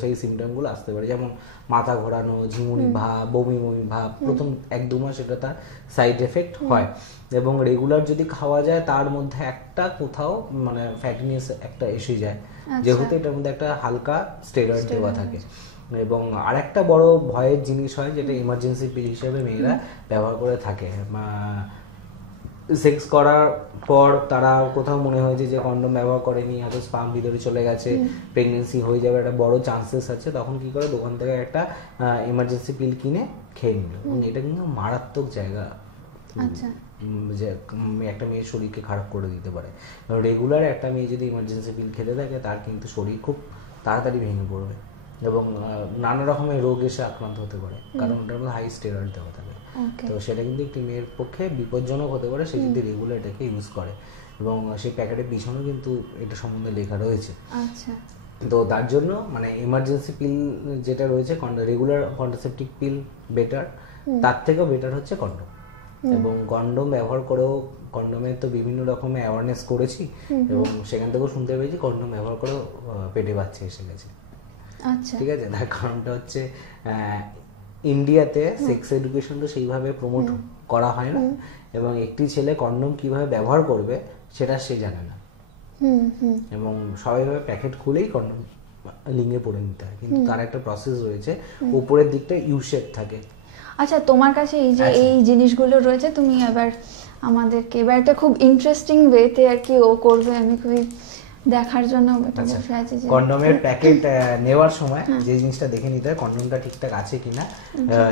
সেই সিমটমগুলো আসতে পারে, যেমন মাথা ঘোরানো, ঝিমুনি ভাব, বমি ভাব, প্রথম 1-2 মাস এটা তার সাইড এফেক্ট হয়। এবং রেগুলার যদি খাওয়া যায় তার মধ্যে একটা কোথাও মানে ফ্যাটিনেস একটা এসে যায়, যেহেতু এটার মধ্যে একটা হালকা স্টেরয়েড দেওয়া থাকে। এবং আরেকটা বড় ভয়ের জিনিস হয় যেটা ইমার্জেন্সি পিল হিসেবে মেয়েরা ব্যবহার করে থাকে, সেক্স করার পর তারা কোথাও মনে হয়েছে যে কন্ডোম ব্যবহার করেনি, হয়তো স্পাম ভিতরে চলে গেছে, প্রেগনেন্সি হয়ে যাবে একটা বড় চান্সেস আছে, তখন কি করে দোকান থেকে একটা ইমার্জেন্সি পিল কিনে খেয়ে নিল। এবং এটা কিন্তু মারাত্মক জায়গা, যে একটা মেয়ের শরীরকে খারাপ করে দিতে পারে। রেগুলার একটা মেয়ে যদি ইমার্জেন্সি পিল খেতে থাকে তার কিন্তু শরীর খুব তাড়াতাড়ি ভেঙে পড়বে এবং নানা রকমের রোগ এসে আক্রান্ত হতে পারে, কারণ ওটার মধ্যে হাই স্টেরয়েড দেওয়া থাকে। তো সেটা কিন্তু একটি মেয়ের পক্ষে বিপজ্জনক হতে পারে সে যদি রেগুলার এটাকে ইউজ করে। এবং সেই প্যাকেটের পিছনেও কিন্তু এটা সম্বন্ধে লেখা রয়েছে। তো তার জন্য মানে ইমার্জেন্সি পিল যেটা রয়েছে, রেগুলার কন্ট্রাসেপটিভ পিল বেটার, তার থেকেও বেটার হচ্ছে কন্ডোম। এবং কন্ডোম ব্যবহার করেও, কন্ডোমের তো বিভিন্ন রকমের অ্যাওয়ারনেস করেছি এবং সেখান থেকেও শুনতে পেয়েছি কন্ডোম ব্যবহার করেও পেটে বাচ্চা এসে গেছে। ঠিক আছে, তার কারণটা হচ্ছে ইন্ডিয়াতে সেক্স এডুকেশন তো সেইভাবে প্রমোট করা হয় না, এবং একটি ছেলে কন্ডোম কিভাবে ব্যবহার করবে সেটা সে জানে না। এবং সবাই ভাবে প্যাকেট খুলেই কন্ডোম লিঙ্গে পরে নিতে হয়, কিন্তু তার একটা প্রসেস রয়েছে, উপরের দিকটা ইউ শেপ থাকে। আচ্ছা, তোমার কাছে এই যে এই জিনিসগুলো রয়েছে, তুমি এবার আমাদেরকে এবার একটা খুব ইন্টারেস্টিং ওয়েতে আর কি ও করবে, আমি খুবই দেখার জন্য বসে আছি। যে কন্ডোমের প্যাকেট নেওয়ার সময় যে জিনিসটা দেখে নিতে হয় কন্ডোমটা ঠিকঠাক আছে কিনা।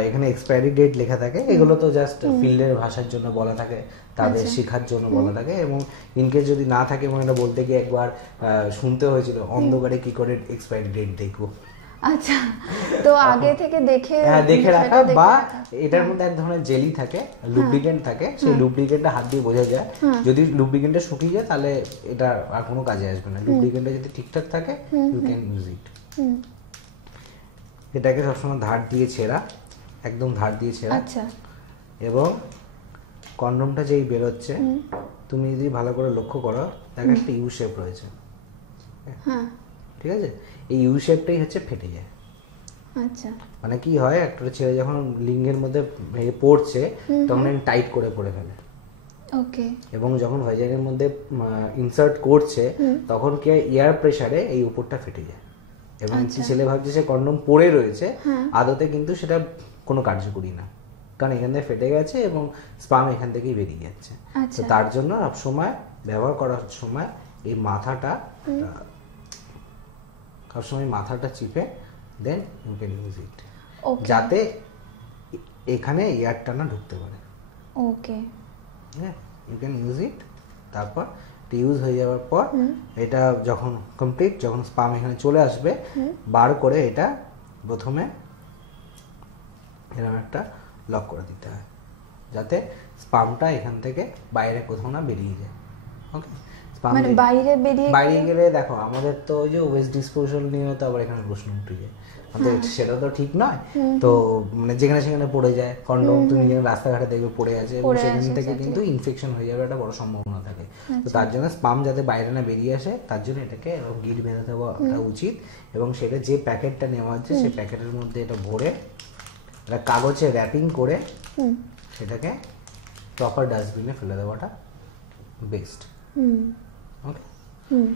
এখানে এক্সপায়ারি ডেট লেখা থাকে, এগুলো তো জাস্ট ফিল্ডের ভাষার জন্য বলা থাকে, তাদের শেখার জন্য বলা থাকে। এবং ইনকেস যদি না থাকে, এবং এটা বলতে গিয়ে একবার শুনতে হয়েছিল অন্ধকারে কি করে এক্সপায়ারি ডেট দেখবো। আচ্ছা, তো আগে থেকে দেখে রাখা, বা এটার মধ্যে এক ধরনের জেলি থাকে, লুব্রিকেন্ট থাকে, সেই লুব্রিকেন্টটা হাত দিয়ে বোঝা যায়। যদি লুব্রিকেন্টটা শুকিয়ে যায় তাহলে এটা আর কোনো কাজে আসবে না, লুব্রিকেন্টটা যদি ঠিকঠাক থাকে ইউ ক্যান ইউজ ইট। এটাকে সবসময় ধার দিয়ে ছেঁড়া, একদম ধার দিয়ে ছেঁড়া। এবং কন্ডোমটা যেই বেরোচ্ছে তুমি যদি ভালো করে লক্ষ্য করো, দেখো একটা ইউ শেপ রয়েছে, ঠিক আছে? এই ইউ শেপটাই হচ্ছে ফেটে যায়। আচ্ছা, মানে কি হয়, একটা ছেলে যখন লিঙ্গের মধ্যে পড়ছে তখন টাইট করে পড়ে ফেলে। ওকে। এবং যখন ভাইজানের মধ্যে ইনসার্ট করছে তখন কি হয়, এয়ার প্রেসারে এই উপরটা ফেটে যায়। এবং কি ছেলে ভাবছে সে কন্ডোম পরে রয়েছে, আদতে কিন্তু সেটা কোনো কার্যকরী না, কারণ এখান থেকে ফেটে গেছে এবং স্পাম এখান থেকেই বেরিয়ে যাচ্ছে। তো তার জন্য সবসময় ব্যবহার করার সময় এই মাথাটা চিপে দেন ইউ ক্যান ইউজ ইট, যাতে এখানে এয়ারটা না ঢুকতে পারে। ওকে, হ্যাঁ, ইউ ক্যান ইউজ ইট। তারপর ইউজ হয়ে যাওয়ার পর এটা যখন কমপ্লিট, যখন স্পাম এখানে চলে আসবে, বার করে এটা প্রথমে এরকম একটা লক করে দিতে হয়, যাতে স্পামটা এখান থেকে বাইরে কোথাও না বেরিয়ে যায়। ওকে, মানে বাইরে গেলে দেখো আমাদের তো ওই যে ওয়েস্ট ডিসপোজাল নিয়ে তো আবার এখানে প্রশ্ন উঠে যায়, সেটা তো ঠিক নয়। তো মানে যেখানে সেখানে পড়ে যায়, কন্ডম তুমি রাস্তাঘাটে দেখবে পড়ে আছে, এবং সেখান থেকে কিন্তু ইনফেকশন হয়ে যাবে একটা বড় সম্ভাবনা থাকে। তো তার জন্য স্পাম যাতে বাইরে না বেরিয়ে আসে, তার জন্য এটাকে গিট বেঁধে দেওয়াটা উচিত। এবং সেটা যে প্যাকেটটা নেওয়া হচ্ছে সেই প্যাকেটের মধ্যে এটা ভরে এটা কাগজে র্যাপিং করে সেটাকে প্রপার ডাস্টবিনে ফেলে দেওয়াটা বেস্ট। ওকে,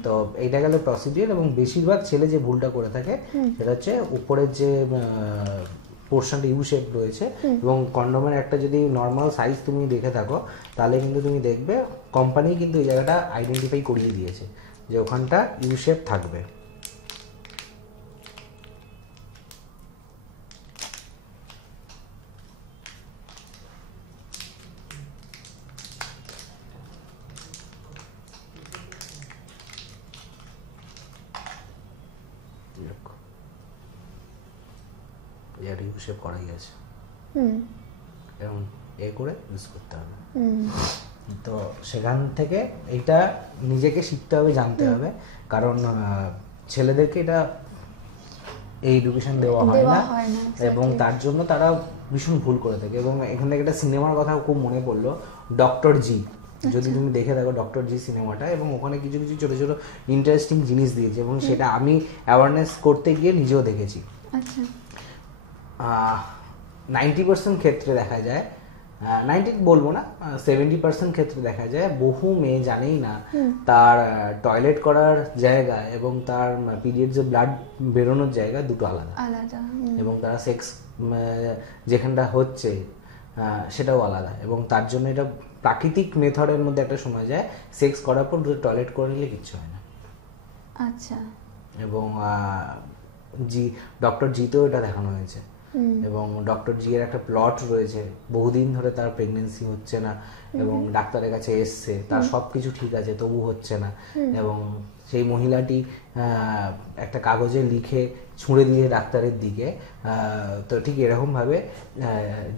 তো এইটা গেল প্রসিডিউর। এবং বেশিরভাগ ছেলে যে ভুলটা করে থাকে সেটা হচ্ছে উপরের যে পোর্শনটা ইউ শেপ রয়েছে, এবং কন্ডোমের একটা যদি নর্মাল সাইজ তুমি দেখে থাকো তাহলে কিন্তু তুমি দেখবে কোম্পানি কিন্তু এই জায়গাটা আইডেন্টিফাই করিয়ে দিয়েছে যে ওখানটা ইউ শেপ থাকবে। হিসেব করাই আছে, এবং এ করে ইউজ করতে হবে। তো সেখান থেকে এটা নিজেকে শিখতে হবে, জানতে হবে, কারণ ছেলেদেরকে এটা এই এডুকেশন দেওয়া হয় না, এবং তার জন্য তারা ভীষণ ভুল করে থাকে। এবং এখান থেকে একটা সিনেমার কথা খুব মনে পড়লো, ডক্টর জি। যদি তুমি দেখে থাকো ডক্টর জি সিনেমাটা, এবং ওখানে কিছু কিছু ছোট ছোট ইন্টারেস্টিং জিনিস দিয়েছে, এবং সেটা আমি অ্যাওয়ারনেস করতে গিয়ে নিজেও দেখেছি। 90% ক্ষেত্রে দেখা যায়, 90 বলবো না, 70% ক্ষেত্রে দেখা যায় বহু মেয়ে জানেই না তার টয়লেট করার জায়গা এবং তার পিরিয়ডস যে ব্লাড বেরোনোর জায়গা দুটো আলাদা, এবং তারা সেক্স যেখানটা হচ্ছে সেটাও আলাদা। এবং তার জন্য এটা প্রাকৃতিক মেথডের মধ্যে একটা সময় যায়, সেক্স করার পর টয়লেট করে নিলে কিচ্ছু হয় না। আচ্ছা, এবং ডক্টর জিতেও এটা দেখানো হয়েছে। এবং ডক্টর জি এর একটা প্লট রয়েছে, বহুদিন ধরে তার প্রেগনেন্সি হচ্ছে না, এবং ডাক্তারের কাছে এসছে, তার সবকিছু ঠিক আছে, তবু হচ্ছে না। এবং সেই মহিলাটি একটা কাগজে লিখে ছুঁড়ে দিয়ে ডাক্তারের দিকে, তো ঠিক এরকম ভাবে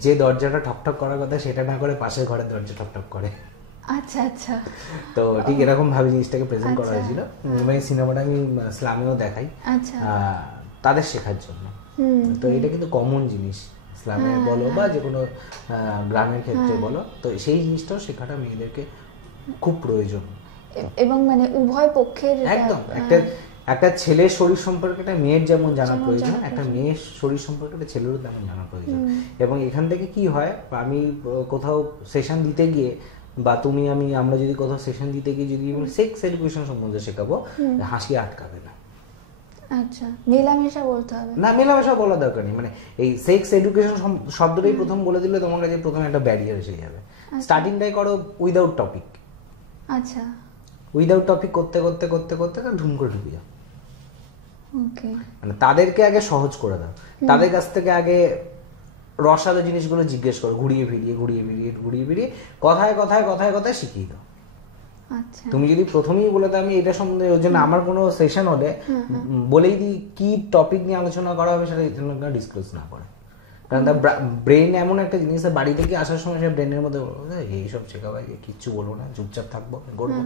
যে দরজাটা ঠকঠক করার কথা সেটা না করে পাশের ঘরের দরজা ঠকঠক করে। আচ্ছা আচ্ছা, তো ঠিক এরকম ভাবে জিনিসটাকে প্রেজেন্ট করা হয়েছিল। এই সিনেমাটা আমি ইসলামেও দেখাই তাদের শেখার জন্য। তো এটা কিন্তু কমন জিনিস, ইসলামে বলো বা যে কোনো গ্রামের ক্ষেত্রে বলো, তো সেই জিনিসটাও শেখাটা মেয়েদেরকে খুব প্রয়োজন। এবং মানে উভয় পক্ষের একদম একটা ছেলের শরীর সম্পর্কে একটা মেয়ের যেমন জানা প্রয়োজন, একটা মেয়ের শরীর সম্পর্কে একটা ছেলেরও তেমন জানা প্রয়োজন। এবং এখান থেকে কি হয়, আমি কোথাও সেশন দিতে গিয়ে বা তুমি আমরা যদি কোথাও সেশন দিতে গিয়ে যদি সেক্স এডুকেশন সম্বন্ধে শেখাবো, হাসি আটকাবে না। আচ্ছা, মেলামেশা বলতে হবে না, মেলামেশা বলা দরকার নেই। মানে এই সেক্স এডুকেশন শব্দটাই প্রথম বলে দিলে তোমার কাছে প্রথমে একটা ব্যারিয়ার এসে যাবে। স্টার্টিংটাই করো উইদাউট টপিক। আচ্ছা, উইদাউট টপিক করতে করতে করতে করতে ধুম করে ঢুকে যাও। ওকে, মানে তাদেরকে আগে সহজ করে দাও, তাদের কাছ থেকে আগে রসালো জিনিসগুলো জিজ্ঞেস করো, ঘুরিয়ে ফিরিয়ে কথায় কথায় কথায় কথায় শিখিয়ে দাও। আচ্ছা, তুমি যদি প্রথমেই বলে দাও আমি এটা সম্বন্ধে, ওই জন্য আমার কোনো সেশন হলে বলেই দিই কি টপিক নিয়ে আলোচনা করা হবে সেটা ডিসক্লোজ না করে। কারণ তার ব্রেন এমন একটা জিনিস, বাড়ি থেকে আসার সময় সে ব্রেনের মধ্যে এইসব শেখাবে, কিচ্ছু বলবো না, চুপচাপ থাকবো, করবো।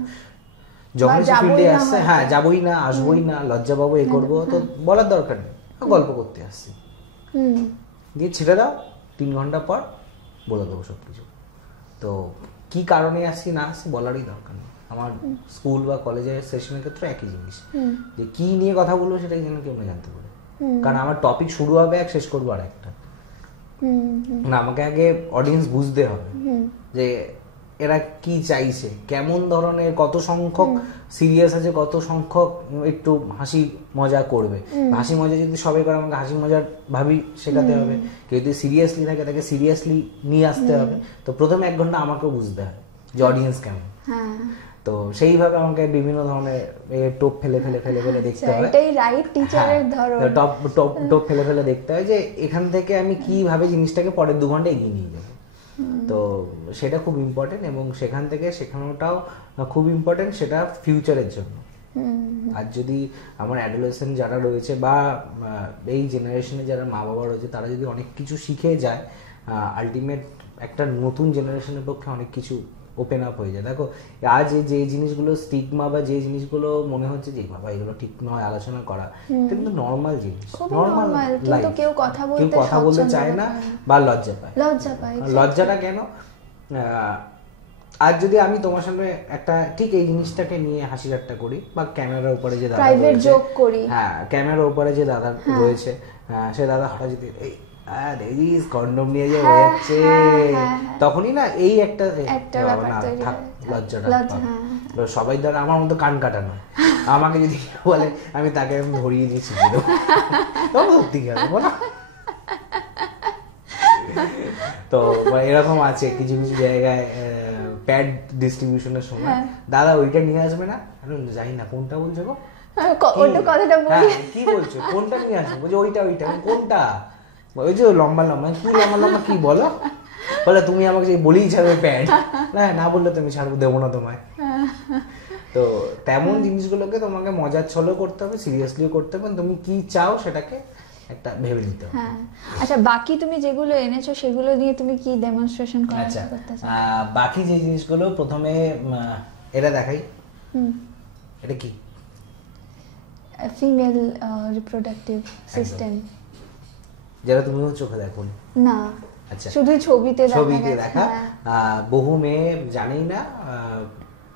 যখন সে ফিল্ডে আসছে, যাবোই না, আসবোই না, লজ্জা পাবো, এ করবো, তো বলার দরকার নেই, গল্প করতে আসছি, দিয়ে ছেড়ে দাও, 3 ঘন্টা পর বলে দেবো সবকিছু। তো কি কারণে আসছি না আসছি বলারই দরকার নেই। আমার স্কুল বা কলেজের সেশনের ক্ষেত্রে একই জিনিস, যে কি নিয়ে কথা বলবো সেটা যেন কেউ না জানতে পারে। কারণ আমার টপিক শুরু হবে এক, শেষ করবো আর একটা। না, আমাকে আগে অডিয়েন্স বুঝতে হবে যে এরা কি চাইছে, কেমন ধরনের, কত সংখ্যক সিরিয়াস আছে, কত সংখ্যক একটু হাসি মজা করবে। হাসি মজা যদি সবাই করে, আমাকে হাসি মজার ভাবি শেখাতে হবে। কেউ যদি সিরিয়াসলি থাকে তাকে সিরিয়াসলি নিয়ে আসতে হবে। তো প্রথমে 1 ঘন্টা আমাকেও বুঝতে হবে যে অডিয়েন্স কেমন। তো সেইভাবে আমাকে বিভিন্ন ধরনের টোপ ফেলে দেখতে হয়, এটাই রাইট টিচারের ধরন। টোপ ফেলে দেখতে হয় যে এখান থেকে আমি কিভাবে জিনিসটাকে পরের 2 ঘন্টা এগিয়ে নিয়ে যাবো। তো সেটা খুব ইম্পর্টেন্ট, এবং সেখান থেকে শেখানোটাও খুব ইম্পর্টেন্ট, সেটা ফিউচারের জন্য। আর যদি আমার অ্যাডোলেসেন্ট যারা রয়েছে বা এই জেনারেশনে যারা মা বাবা রয়েছে, তারা যদি অনেক কিছু শিখে যায়, আলটিমেট একটা নতুন জেনারেশনের পক্ষে অনেক কিছু ওপেন আপ হয়ে যায়। দেখো আজ যে জিনিসগুলো স্টিগমা বা যে জিনিসগুলো মনে হচ্ছে যে বাবা এগুলো ঠিক নয় আলোচনা করা, এটা কিন্তু নর্মাল জিনিস, নর্মাল লাইফ। কেউ কথা বলতে চায় না বা লজ্জা পায়। লজ্জাটা কেন? আজ যদি আমি তোমার সামনে একটা ঠিক এই জিনিসটাকে নিয়ে হাসি ঠাট্টা করি বা ক্যামেরার উপরে যে দাদা প্রাইভেট জোক করি, হ্যাঁ ক্যামেরার উপরে যে দাদা রয়েছে, সে দাদা হঠাৎ যদি এই কন্ডম নিয়ে যে হয়েছে, তখনই না এই একটা লজ্জাটা সবাই দ্বারা আমার মতো কান কাটানো। আমাকে যদি বলে আমি তাকে ধরিয়ে দিয়েছি সত্যি কেন বলো। তো এরকম আছে কিছু কিছু জায়গায় প্যাড ডিস্ট্রিবিউশনের সময় দাদা ওইটা নিয়ে আসবে না, জানি না কোনটা বলছো গো, কি বলছো কোনটা নিয়ে আসবে, বলছো ওইটা কোনটা, ওই যে লম্বা লম্বা কি বলো, বলে তুমি আমাকে বলেই ছাড়বে প্যাড, না বললে তুমি ছাড়বো, দেবো না তোমায়। তো তেমন জিনিসগুলোকে তোমাকে মজার ছলেও করতে হবে, সিরিয়াসলিও করতে হবে, তুমি কি চাও সেটাকে একটা ভেবে নিতে হবে। আচ্ছা বাকি তুমি যেগুলো এনেছো সেগুলো দিয়ে তুমি কি ডেমনস্ট্রেশন করতে চাও? বাকি যে জিনিসগুলো প্রথমে এটা দেখাই, এটা কি ফিমেল রিপ্রোডাক্টিভ সিস্টেম, যেটা তুমি চোখে দেখো না, আচ্ছা শুধু ছবিতে দেখা। বহু মেয়ে জানেই না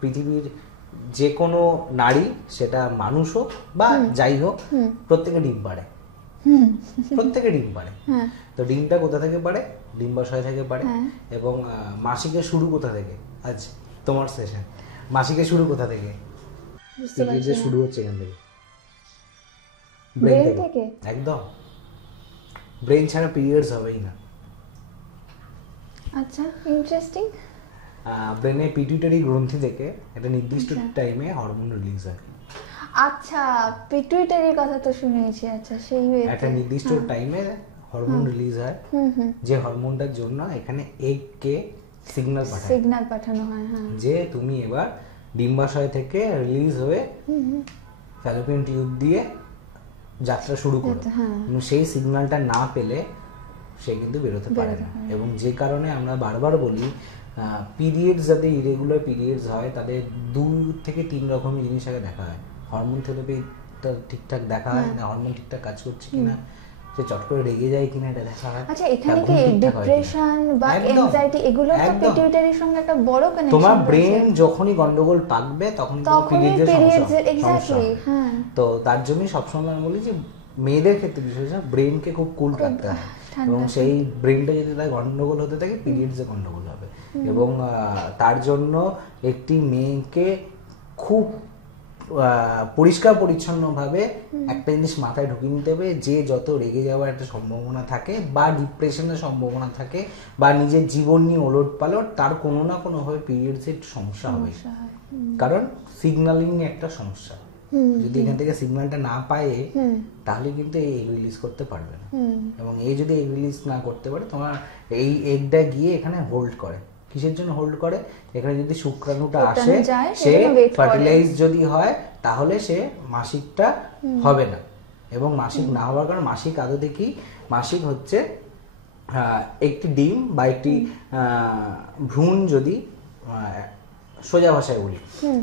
পৃথিবীর যে কোনো নারী, সেটা মানুষ হোক বা যাই হোক, প্রত্যেকে ডিম পাড়ে, প্রত্যেকে ডিম পাড়ে। তো ডিমটা কোথা থেকে পাড়ে? ডিম্বাশয় থেকে পাড়ে। এবং মাসিকের শুরু কোথা থেকে? আজ তোমার সেশন, মাসিকের শুরু কোথা থেকে? শুরু হচ্ছে এখান থেকে, ব্রেন থেকে। একদম, ব্রেন ছাড়া পিরিয়ডস হবেই না। আচ্ছা ইন্টারেস্টিং। ব্রেনে পিটুইটারি গ্রন্থি থেকে একটা নির্দিষ্ট টাইমে হরমোন রিলিজ হয়। আচ্ছা পিটুইটারির কথা তো শুনেছি। আচ্ছা সেই একটা নির্দিষ্ট টাইমে হরমোন রিলিজ হয়, যে হরমোনটার জন্য এখানে এগকে সিগন্যাল পাঠানো হয় যে তুমি এবার ডিম্বাশয় থেকে রিলিজ হয়ে ফ্যালোপিয়ান টিউব দিয়ে যাত্রা শুরু করো। সেই সিগন্যালটা না পেলে সে কিন্তু বেরোতে পারে না। এবং যে কারণে আমরা বারবার বলি পিরিয়ডস যাতে ইরেগুলার পিরিয়ডস হয় তাদের 2 থেকে 3 রকমের জিনিস আগে দেখা হয়। হরমোন থেরাপিটা ঠিকঠাক দেখা হয় না, হরমোন ঠিকঠাক কাজ করছে কিনা, সে চট করে রেগে যায় কিনা এটা দেখা হয়। আচ্ছা এখানে কি ডিপ্রেশন বা অ্যাংজাইটি এগুলো তো পিটুইটারির সঙ্গে একটা বড় কানেকশন। তোমার ব্রেন যখনই গন্ডগোল পাকবে তখন পিরিয়ডের সমস্যা। তো তার জন্যই সবসময় বলি যে মেয়েদের ক্ষেত্রে বিশেষত ব্রেনকে খুব কুল রাখতে হয়, এবং সেই ব্রেনটা যদি তার গন্ডগোল হতে থাকে পিরিয়ডসে গন্ডগোল হবে। এবং তার জন্য একটি মেয়েকে খুব পরিষ্কার পরিচ্ছন্নভাবে একটা জিনিস মাথায় ঢুকিয়ে নিতে হবে, যে যত রেগে যাওয়ার একটা সম্ভাবনা থাকে বা ডিপ্রেশনের সম্ভাবনা থাকে বা নিজের জীবন নিয়ে ওলট পালট, তার কোনো না কোনো ভাবে পিরিয়ডসের সমস্যা হবে। কারণ সিগন্যালিং একটা সমস্যা, যদি এখান থেকে সিগন্যালটা না পায় তাহলে কিন্তু এই এগ রিলিজ করতে পারবে না। এবং এই যদি এগ রিলিজ না করতে পারে, তোমার এই এগটা গিয়ে এখানে হোল্ড করে। কিসের জন্য হোল্ড করে? এখানে যদি শুক্রাণুটা আসে, সে ফার্টিলাইজ যদি হয় তাহলে সে মাসিকটা হবে না। এবং মাসিক না হওয়ার কারণ, মাসিক আদতে কি, মাসিক হচ্ছে একটি ডিম বা একটি ভ্রূণ, যদি সোজা ভাষায় বলি,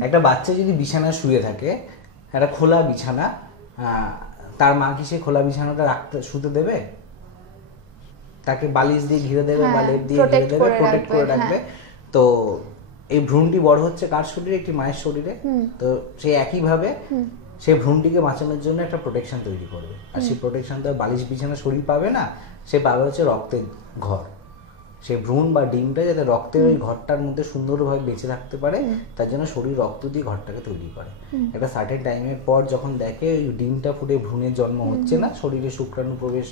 একটা বাচ্চা যদি বিছানায় শুয়ে থাকে, একটা খোলা বিছানা, তার মা কি সে খোলা বিছানাটা শুতে দেবে? তাকে বালিশ দিয়ে ঘিরে দেবে বা লেপ দিয়ে ঘিরে দেবে, প্রোটেক্ট করে রাখবে। তো এই ভ্রূণটি বড় হচ্ছে কার শরীরে? একটি মায়ের শরীরে। তো সে একইভাবে সেই ভ্রূণটিকে বাঁচানোর জন্য একটা প্রোটেকশন তৈরি করবে। আর সেই প্রোটেকশন তো বালিশ বিছানা শরীর পাবে না, সে পাবে হচ্ছে রক্তের ঘর। সেই ভ্রূণ বা ডিমটা যাতে রক্তের ওই ঘরটার মধ্যে সুন্দরভাবে বেঁচে থাকতে পারে, তার জন্য শরীর রক্ত দিয়ে ঘরটাকে তৈরি করে। একটা সার্টেন টাইমের পর যখন দেখে ওই ডিমটা ফুটে ভ্রূণের জন্ম হচ্ছে না, শরীরে শুক্রাণু প্রবেশ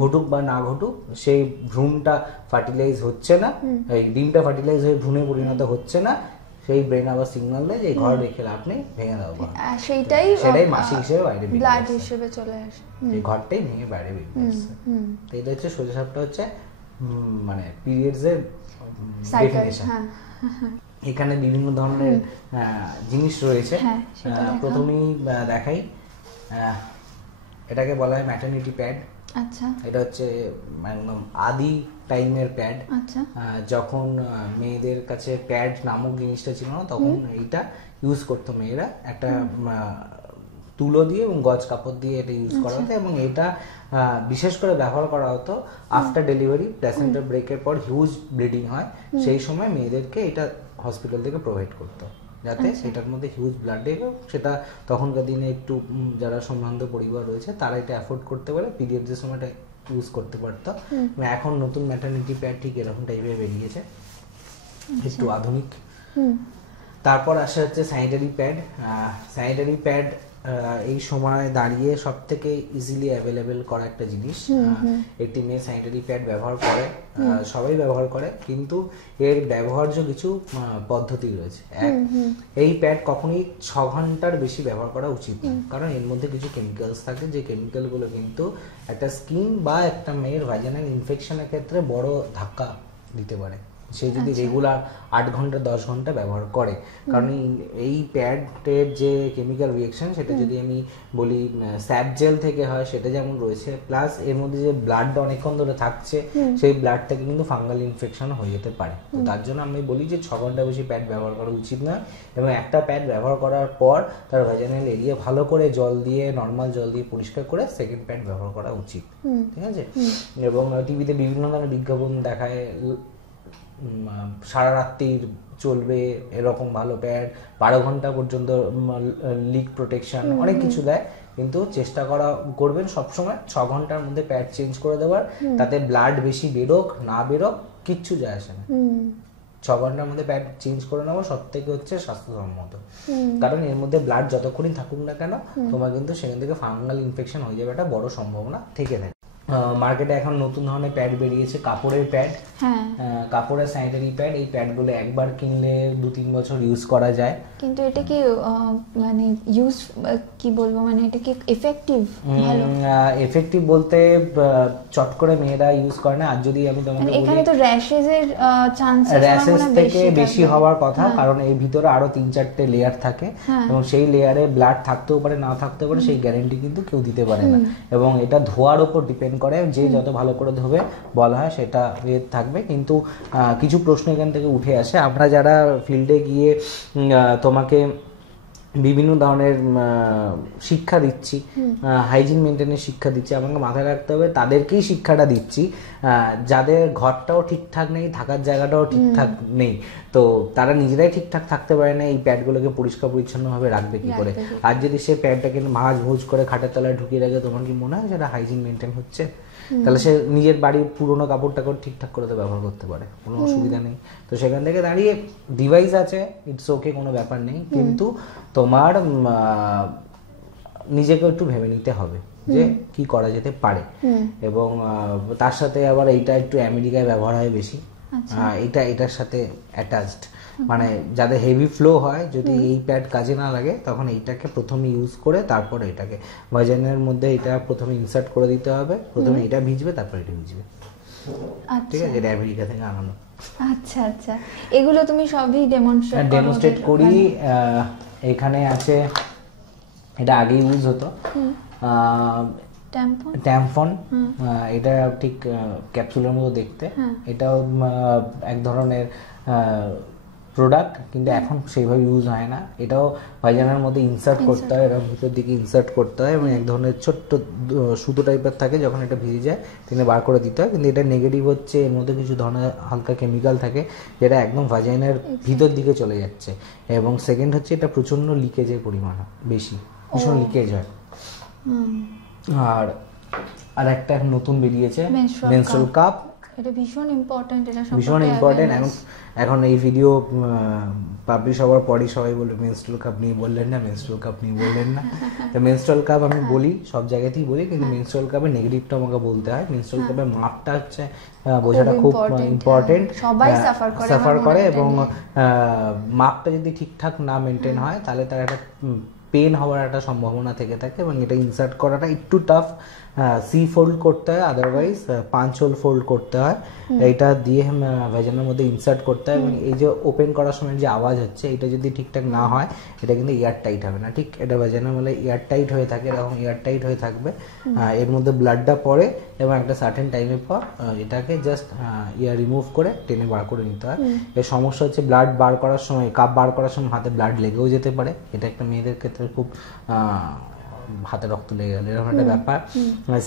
ঘটুক বা না ঘটুক, সেই ভ্রূণটা ফার্টিলাইজ হচ্ছে না, এই ডিমটা ফার্টিলাইজ হয়ে ভ্রূণে পরিণত হচ্ছে না, সেই ব্রেন আবার সিগন্যাল দেয় যে ঘর রেখে লাভ নেই, ভেঙে দাও ঘর। সেটাই মাসিক হিসেবে বাইরে ব্লাড হিসেবে চলে আসে, এই ঘরটাই ভেঙে বাইরে বেরিয়ে আসছে। তো এটা হচ্ছে সোজা সাপটা হচ্ছে মানে পিরিয়ডসের ডেফিনেশন। এখানে বিভিন্ন ধরনের জিনিস রয়েছে। প্রথমেই দেখাই, এটাকে বলা হয় ম্যাটারনিটি প্যাড। আচ্ছা, এটা হচ্ছে একদম আদি টাইমের প্যাড। আচ্ছা, যখন মেয়েদের কাছে প্যাড নামক জিনিসটা ছিল না, তখন এইটা ইউজ করতো মেয়েরা। একটা তুলো দিয়ে এবং গজ কাপড় দিয়ে এটা ইউজ করা হতো, এবং এটা বিশেষ করে ব্যবহার করা হতো আফটার ডেলিভারি, প্ল্যাসেন্টা ব্রেকের পর হিউজ ব্লিডিং হয়, সেই সময় মেয়েদেরকে এটা হসপিটাল থেকে প্রোভাইড করতো, যাতে এটার মধ্যে হিউজ ব্লাড দেবে। সেটা তখনকার দিনে একটু যারা সম্ভ্রান্ত পরিবার রয়েছে তারা এটা অ্যাফোর্ড করতে পারে, পিরিয়ডসের সময় এটা ইউজ করতে পারতো। এখন নতুন ম্যাটারনিটি প্যাড ঠিক এরকম টাইপের বেরিয়েছে, একটু আধুনিক। তারপর আসে হচ্ছে স্যানিটারি প্যাড। স্যানিটারি প্যাড এই সময় দাঁড়িয়ে সব থেকে ইজিলি অ্যাভেলেবেল করা একটা জিনিস। একটি মেয়ে স্যানিটারি প্যাড ব্যবহার করে, সবাই ব্যবহার করে, কিন্তু এর ব্যবহার্য কিছু পদ্ধতি রয়েছে। এই প্যাড কখনোই 6 ঘন্টার বেশি ব্যবহার করা উচিত না, কারণ এর মধ্যে কিছু কেমিক্যালস থাকে, যে কেমিক্যালগুলো কিন্তু একটা স্কিন বা একটা মেয়ের ভাইজানাল ইনফেকশনের ক্ষেত্রে বড় ধাক্কা দিতে পারে, সে যদি রেগুলার 8 ঘন্টা 10 ঘন্টা ব্যবহার করে। কারণ এই প্যাডের যে কেমিক্যাল রিয়েকশন, সেটা যদি আমি বলি স্যাপ জেল থেকে হয়, সেটা যেমন রয়েছে, প্লাস এর মধ্যে যে ব্লাডটা অনেকক্ষণ ধরে থাকছে, সেই ব্লাড থেকে কিন্তু ফাঙ্গাল ইনফেকশন হয়ে যেতে পারে। তো তার জন্য আমি বলি যে 6 ঘন্টা বেশি প্যাড ব্যবহার করা উচিত না, এবং একটা প্যাড ব্যবহার করার পর তার ভাইজানাল এরিয়া ভালো করে জল দিয়ে, নর্মাল জল দিয়ে পরিষ্কার করে সেকেন্ড প্যাড ব্যবহার করা উচিত। ঠিক আছে? এবং টিভিতে বিভিন্ন ধরনের বিজ্ঞাপন দেখায়, সারা রাত্রির চলবে এরকম ভালো প্যাড, 12 ঘন্টা পর্যন্ত লিক প্রোটেকশন, অনেক কিছু দেয়, কিন্তু চেষ্টা করবেন সবসময় 6 ঘন্টার মধ্যে প্যাড চেঞ্জ করে দেওয়ার। তাতে ব্লাড বেশি বেরোক না বেরোক কিচ্ছু যায় আসে না, 6 ঘন্টার মধ্যে প্যাড চেঞ্জ করে নেওয়া সব থেকে হচ্ছে স্বাস্থ্যসম্মত। কারণ এর মধ্যে ব্লাড যতক্ষণই থাকুক না কেন, তোমার কিন্তু সেখান থেকে ফাঙ্গাল ইনফেকশন হয়ে যাবে, একটা বড় সম্ভাবনা থেকে থাকে। মার্কেটে এখন নতুন ধরনের প্যাড বেরিয়েছে, কাপড়ের প্যাড, কাপড়ের স্যানিটারি প্যাড। এই প্যাডগুলো একবার কিনলে 2-3 বছর ইউজ করা যায়। কিন্তু এটা কি মানে ইউজ কি বলবো, মানে এটা কি এফেক্টিভ? ভালো এফেক্টিভ বলতে চট করে মেয়েরা ইউজ করে না। আর যদি আমি তোমাকে বলি, এখানে তো র্যাশেজের চান্স থেকে বেশি হওয়ার কথা, কারণ এর ভিতরে আরো 3-4টে লেয়ার থাকে, এবং সেই লেয়ারে ব্লাড থাকতেও পারে না থাকতেও পারে, সেই গ্যারান্টি কিন্তু কেউ দিতে পারে না। এবং এটা ধোয়ার উপর ডিপেন্ড করে, যে যত ভালো করে ধোবে বলা হয় সেটা থাকবে। কিন্তু কিছু প্রশ্ন এখান থেকে উঠে আসে। আমরা যারা ফিল্ডে গিয়ে তোমাকে বিভিন্ন ধরনের শিক্ষা দিচ্ছি, হাইজিন মেনটেনের শিক্ষা দিচ্ছি, আমাকে মাথায় রাখতে হবে তাদেরকেই শিক্ষাটা দিচ্ছি যাদের ঘরটাও ঠিকঠাক নেই, থাকার জায়গাটাও ঠিকঠাক নেই, তো তারা নিজেরাই ঠিকঠাক থাকতে পারে না, এই প্যাডগুলোকে পরিষ্কার পরিচ্ছন্নভাবে রাখবে কি করে? আর যদি সে প্যাডটাকে মাঝ ভুজ করে খাটের তলায় ঢুকিয়ে রাখে, তোমার কি মনে হয় সেটা হাইজিন মেনটেন হচ্ছে? তাহলে সে নিজের বাড়ির পুরোনো কাপড় টাপড় ঠিকঠাক করে তো ব্যবহার করতে পারে, কোনো অসুবিধা নেই। তো সেখান থেকে দাঁড়িয়ে ডিভাইস আছে, ইটস ওকে, কোনো ব্যাপার নেই, কিন্তু তোমার নিজেকে একটু ভেবে নিতে হবে যে কি করা যেতে পারে। এবং তার সাথে আবার এইটা একটু আমেরিকায় ব্যবহার হয় বেশি, এটার সাথে অ্যাটাচড, মানে যাদের হেভি ফ্লো হয়, যদি এই প্যাড কাজে না লাগে তখন এইটাকে প্রথমে ইউজ করে তারপর এটাকে ভাজানের মধ্যে এটা প্রথমে ইনসার্ট করে দিতে হবে। প্রথমে এটা ভিজবে, তারপর এটা ভিজবে। ঠিক আছে? এটা আমেরিকা থেকে আনানো। আচ্ছা আচ্ছা, এগুলো তুমি সবই ডেমনস্ট্রেট করি। এখানে আছে, এটা আগে ইউজ হতো ট্যাম্পন, এটা ঠিক ক্যাপসুলের মতো দেখতে, এটাও এক ধরনের প্রোডাক্ট, কিন্তু এখন সেইভাবে ইউজ হয় না। এটাও ভাইজানের মধ্যে ইনসার্ট করতে হয়, এরকম ভিতর দিকে ইনসার্ট করতে হয়, এবং এক ধরনের ছোট্ট সুতো টাইপের থাকে, যখন এটা ভিজে যায় টেনে বার করে দিতে হয়। কিন্তু এটা নেগেটিভ হচ্ছে, এর মধ্যে কিছু ধরনের হালকা কেমিক্যাল থাকে যেটা একদম ভাইজানের ভিতর দিকে চলে যাচ্ছে। এবং সেকেন্ড হচ্ছে, এটা প্রচণ্ড লিকেজের পরিমাণ বেশি, ভীষণ লিকেজ হয়। আর একটা নতুন বেরিয়েছে মেনস্ট্রুয়াল কাপ, এটা ভীষণ ইম্পর্টেন্ট, এখন এই ভিডিও পাবলিশ হওয়ার পরই সবাই বলবে মেনস্ট্রুয়াল কাপ নিয়ে বললেন না, মেনস্ট্রুয়াল কাপ নিয়ে বললেন না। তো মেনস্ট্রুয়াল কাপ আমি বলি, সব জায়গাতেই বলি, কিন্তু মেনস্ট্রুয়াল কাপের নেগেটিভটা আমাকে বলতে হয়। মেনস্ট্রুয়াল কাপের মাপটা হচ্ছে বোঝাটা খুব ইম্পর্টেন্ট, সবাই সাফার করে, এবং মাপটা যদি ঠিকঠাক না মেনটেন হয়, তাহলে তার একটা পেন হওয়ার একটা সম্ভাবনা থেকে থাকে এবং এটা ইনসার্ট করাটা একটু টাফ। সি ফোল্ড করতে হয়, আদারওয়াইজ 5 হোল ফোল্ড করতে হয়। এইটা দিয়ে ভ্যাজানার মধ্যে ইনসার্ট করতে হয় এবং এই যে ওপেন করার সময় যে আওয়াজ হচ্ছে এটা যদি ঠিকঠাক না হয় এটা কিন্তু এয়ার টাইট হবে না। ঠিক এটা ভ্যাজানার মধ্যে এয়ার টাইট হয়ে থাকে, এরকম এয়ার টাইট হয়ে থাকবে। এর মধ্যে ব্লাডটা পড়ে এবং একটা সার্টেন টাইমের পর এটাকে জাস্ট ইয়ার রিমুভ করে টেনে বার করে নিতে হয়। এর সমস্যা হচ্ছে ব্লাড বার করার সময়, কাপ বার করার সময় হাতে ব্লাড লেগেও যেতে পারে। এটা একটা মেয়েদের ক্ষেত্রে খুব হাতে রক্ত লেগে গেল এরকম একটা ব্যাপার।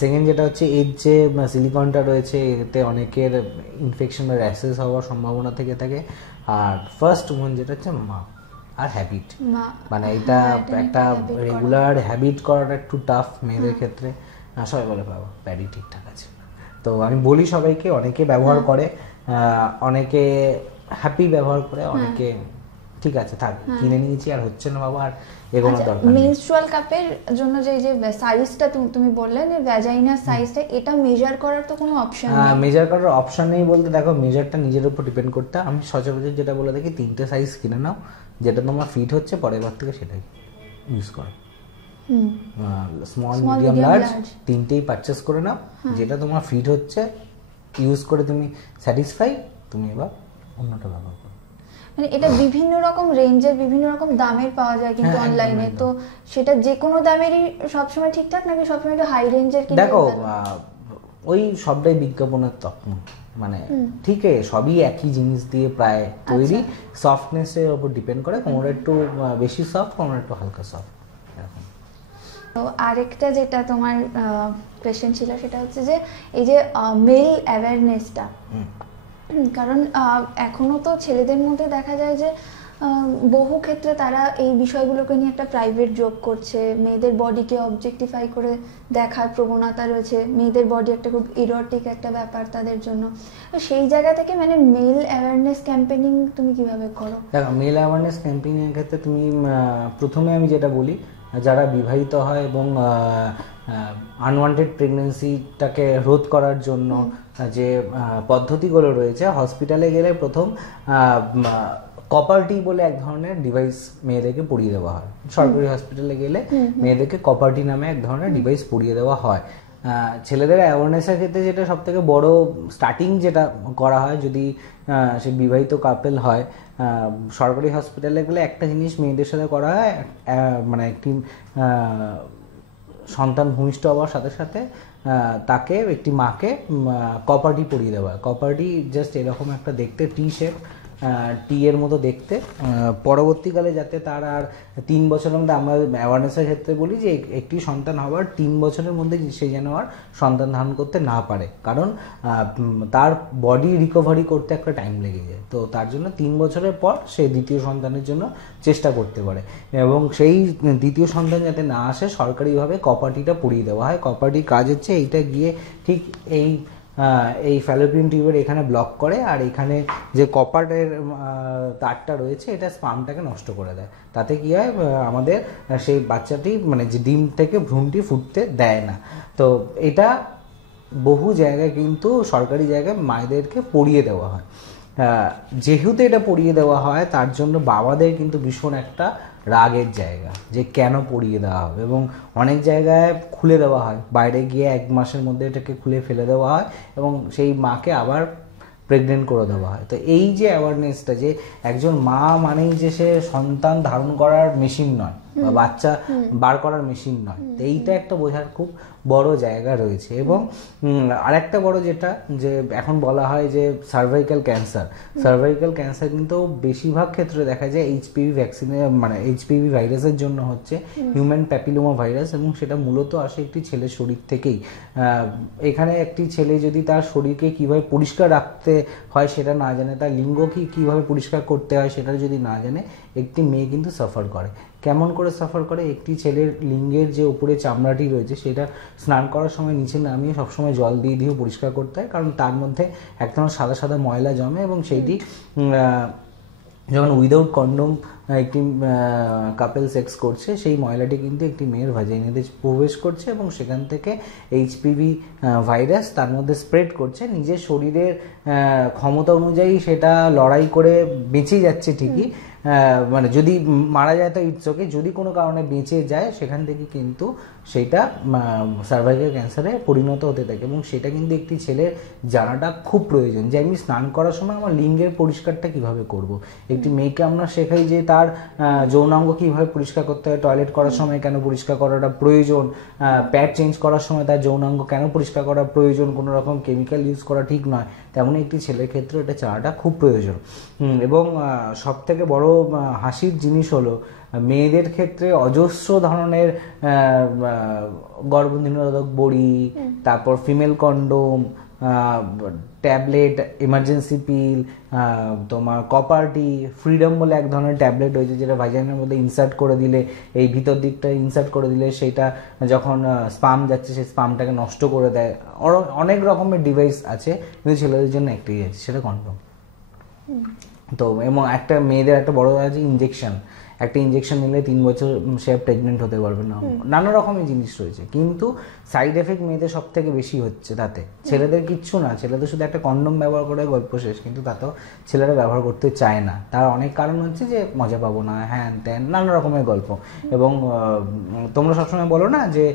সেকেন্ড যেটা হচ্ছে এর যে সিলিকনটা রয়েছে এতে অনেকের ইনফেকশন বা র্যাশেস হওয়ার সম্ভাবনা থেকে থাকে। আর ফার্স্ট ওয়ান যেটা হচ্ছে মা আর হ্যাবিট, মানে এটা একটা রেগুলার হ্যাবিট করাটা একটু টাফ মেয়েদের ক্ষেত্রে। সবাই বলে বাবা প্যাডি ঠিকঠাক আছে, তো আমি বলি সবাইকে, অনেকে ব্যবহার করে, অনেকে হ্যাপি ব্যবহার করে, অনেকে ঠিক আছে থাক কিনে নিয়েছি আর হচ্ছে না বাবা আর এগোনোর দরকার নেই। মেনস্ট্রুয়াল কাপের জন্য যে সাইজটা তুমি বললে যে ভ্যাজাইনার সাইজটা, এটা মেজার করার তো কোনো অপশন নেই? মেজার করার অপশন নেই বলতে দেখো মেজারটা নিজের উপর ডিপেন্ড করতে। আমি সচরাচর যেটা বলে দেখি 3টে সাইজ কিনে নাও, যেটা তোমার ফিট হচ্ছে পরের বার থেকে সেটাই ইউজ করো। স্মল মিডিয়াম লার্জ 3টেই পারচেস করে নাও, যেটা তোমার ফিট হচ্ছে ইউজ করে তুমি স্যাটিসফাই, তুমি এবার অন্যটা ব্যবহার করো। মানে এটা বিভিন্ন রকম রেঞ্জের বিভিন্ন রকম দামের পাওয়া যায় কিন্তু অনলাইনে, তো সেটা যে কোনো দামেরই সবসময় ঠিকঠাক নাকি সবসময় একটু হাই রেঞ্জের? দেখো ওই সবটাই বিজ্ঞাপনের তত্ত্ব, মানে ঠিক আছে সবই একই জিনিস দিয়ে প্রায় তৈরি, সফটনেসের উপর ডিপেন্ড করে, কোনোটা একটু বেশি সফট কোনোটা একটু হালকা সফট। তো আরেকটা যেটা তোমার কোয়েশ্চেন ছিল সেটা হচ্ছে যে এই যে মেল অ্যাওয়ারনেসটা, কারণ এখনো তো ছেলেদের মধ্যে দেখা যায় যে বহু ক্ষেত্রে তারা এই বিষয়গুলোকে নিয়ে একটা প্রাইভেট জোক করছে, মেয়েদের বডিকে অবজেক্টিফাই করে দেখার প্রবণতা রয়েছে, মেয়েদের বডি একটা খুব ইরোটিক একটা ব্যাপার তাদের জন্য। তো সেই জায়গা থেকে মানে মেল অ্যাওয়ারনেস ক্যাম্পেইনিং তুমি কিভাবে করো? দেখো মেল অ্যাওয়ারনেস ক্যাম্পেইনিংয়ের ক্ষেত্রে তুমি প্রথমে আমি যেটা বলি, যারা বিবাহিত হয় এবং আনওয়ান্টেড প্রেগনেন্সিটাকে রোধ করার জন্য যে পদ্ধতিগুলো রয়েছে, হসপিটালে গেলে প্রথম কপারটি বলে এক ধরনের ডিভাইস মেয়েদেরকে পরিয়ে দেওয়া হয়। সরকারি হসপিটালে গেলে মেয়েদেরকে কপারটি নামে এক ধরনের ডিভাইস পরিয়ে দেওয়া হয়। ছেলেদের অ্যাওয়ারনেসের ক্ষেত্রে যেটা সব থেকে বড় স্টার্টিং যেটা করা হয়, যদি সে বিবাহিত কাপেল হয়, সরকারি হসপিটালে গেলে একটা জিনিস মেয়েদের সাথে করা হয়, মানে একটি সন্তান ভূমিষ্ঠ হওয়ার সাথে সাথে তাকে একটি মাকে কপারটি পরিয়ে দেওয়া হয়। কপারটি জাস্ট এরকম একটা দেখতে টি শেপ, টি এর মতো দেখতে, পরবর্তীকালে যাতে তার আর 3 বছরের মধ্যে, আমরা অ্যাওয়ারনেসের ক্ষেত্রে বলি যে একটি সন্তান হওয়ার 3 বছরের মধ্যে সে যেন আর সন্তান ধারণ করতে না পারে, কারণ তার বডি রিকভারি করতে একটা টাইম লেগে যায়। তো তার জন্য 3 বছরের পর সে দ্বিতীয় সন্তানের জন্য চেষ্টা করতে পারে, এবং সেই দ্বিতীয় সন্তান যাতে না আসে সরকারিভাবে কপারটিটা পরিয়ে দেওয়া হয়। কপারটির কাজ হচ্ছে এইটা গিয়ে ঠিক এই ফ্যালোপিয়ান টিউবের এখানে ব্লক করে, আর এখানে যে কপারের তারটা রয়েছে এটা স্পার্মটাকে নষ্ট করে দেয়। তাতে কি হয়, আমাদের সেই বাচ্চাটি মানে যে ডিম থেকে ভ্রূণটি ফুটতে দেয় না। তো এটা বহু জায়গায় কিন্তু সরকারি জায়গায় মায়েদেরকে পরিয়ে দেওয়া হয়। যেহেতু এটা পরিয়ে দেওয়া হয় তার জন্য বাবাদের কিন্তু ভীষণ একটা রাগের জায়গা যে কেন পরিয়ে দেওয়া হবে, এবং অনেক জায়গায় খুলে দেওয়া হয়, বাইরে গিয়ে 1 মাসের মধ্যে এটাকে খুলে ফেলে দেওয়া হয় এবং সেই মাকে আবার প্রেগনেন্ট করে দেওয়া হয়। তো এই যে অ্যাওয়ারনেসটা, যে একজন মা মানেই যে সে সন্তান ধারণ করার মেশিন নয় বা বাচ্চা বার করার মেশিন নয়, তো এইটা একটা বোঝার খুব বড় জায়গা রয়েছে। এবং আরেকটা বড় যেটা, যে এখন বলা হয় যে সার্ভাইকাল ক্যান্সার কিন্তু বেশিরভাগ ক্ষেত্রে দেখা যায় এইচপিভি ভ্যাকসিনে, মানে এইচপিভি ভাইরাসের জন্য হচ্ছে, হিউম্যান প্যাপিলোমা ভাইরাস, এবং সেটা মূলত আসে একটি ছেলের শরীর থেকেই। এখানে একটি ছেলে যদি তার শরীরকে কিভাবে পরিষ্কার রাখতে হয় সেটা না জানে, তার লিঙ্গকে কিভাবে পরিষ্কার করতে হয় সেটা যদি না জানে, একটি মেয়ে কিন্তু সাফার করে। কেমন করে সাফার করে, একটি ছেলের লিঙ্গের যে উপরে চামড়াটি রয়েছে সেটা স্নান করার সময় নিচে নামিয়ে সবসময় জল দিয়ে পরিষ্কার করতে হয়, কারণ তার মধ্যে এক ধরনের সাদা সাদা ময়লা জমে, এবং সেইটি যখন উইদাউট কন্ডোম একটি কাপেল সেক্স করছে, সেই ময়লাটি কিন্তু একটি মেয়ের ভাজাইনাতে প্রবেশ করছে এবং সেখান থেকে এইচপিভি ভাইরাস তার মধ্যে স্প্রেড করছে। নিজের শরীরের ক্ষমতা অনুযায়ী সেটা লড়াই করে বেঁচে যাচ্ছে ঠিকই, মানে যদি মারা যায় তো ইটস ওকে, যদি কোনো কারণে বেঁচে যায় সেখান থেকে কিন্তু সেটা সার্ভাইকাল ক্যান্সারে পরিণত হতে থাকে। এবং সেটা কিন্তু একটি ছেলের জানাটা খুব প্রয়োজন যে আমি স্নান করার সময় আমার লিঙ্গের পরিষ্কারটা কিভাবে করব। একটি মেয়েকে আমরা শেখাই যে তার যৌনাঙ্গ কীভাবে পরিষ্কার করতে হয়, টয়লেট করার সময় কেন পরিষ্কার করাটা প্রয়োজন, প্যাড চেঞ্জ করার সময় তার যৌনাঙ্গ কেন পরিষ্কার করা প্রয়োজন, কোনো রকম কেমিক্যাল ইউজ করা ঠিক নয়, তেমনই একটি ছেলের ক্ষেত্রে এটা জানাটা খুব প্রয়োজন। এবং সব থেকে বড় হাসির জিনিস হলো মেয়েদের ক্ষেত্রে অজস্র ধরনের গর্ভনিরোধক বড়ি, তারপর ফিমেল কন্ডোম, ট্যাবলেট, এমার্জেন্সি পিল, তোমার কপারটি, ফ্রিডম বলে এক ধরনের ট্যাবলেট হয়েছে যেটা ভাইজানের মধ্যে ইনসার্ট করে দিলে, এই ভিতর দিকটা ইনসার্ট করে দিলে সেটা যখন স্পাম যাচ্ছে সেই স্পামটাকে নষ্ট করে দেয়। অনেক রকমের ডিভাইস আছে, কিন্তু ছেলেদের জন্য একটাই আছে, সেটা কন্ডোম। তো এবং একটা মেয়েদের একটা বড় আছে ইঞ্জেকশন, একটা ইঞ্জেকশন নিলে 3 বছর সে প্রেগনেন্ট হতে পারবে না, নানা রকমের জিনিস রয়েছে। কিন্তু সাইড এফেক্ট মেয়েদের সব থেকে বেশি হচ্ছে তাতে, ছেলেদের কিচ্ছু না, ছেলেদের শুধু একটা কন্ডোম ব্যবহার করে গল্প শেষ, কিন্তু তাতেও ছেলেরা ব্যবহার করতে চায় না। তার অনেক কারণ হচ্ছে যে মজা পাবো না, হ্যান ত্যান, নানা রকমের গল্প। এবং তোমরা সবসময় বলো না যে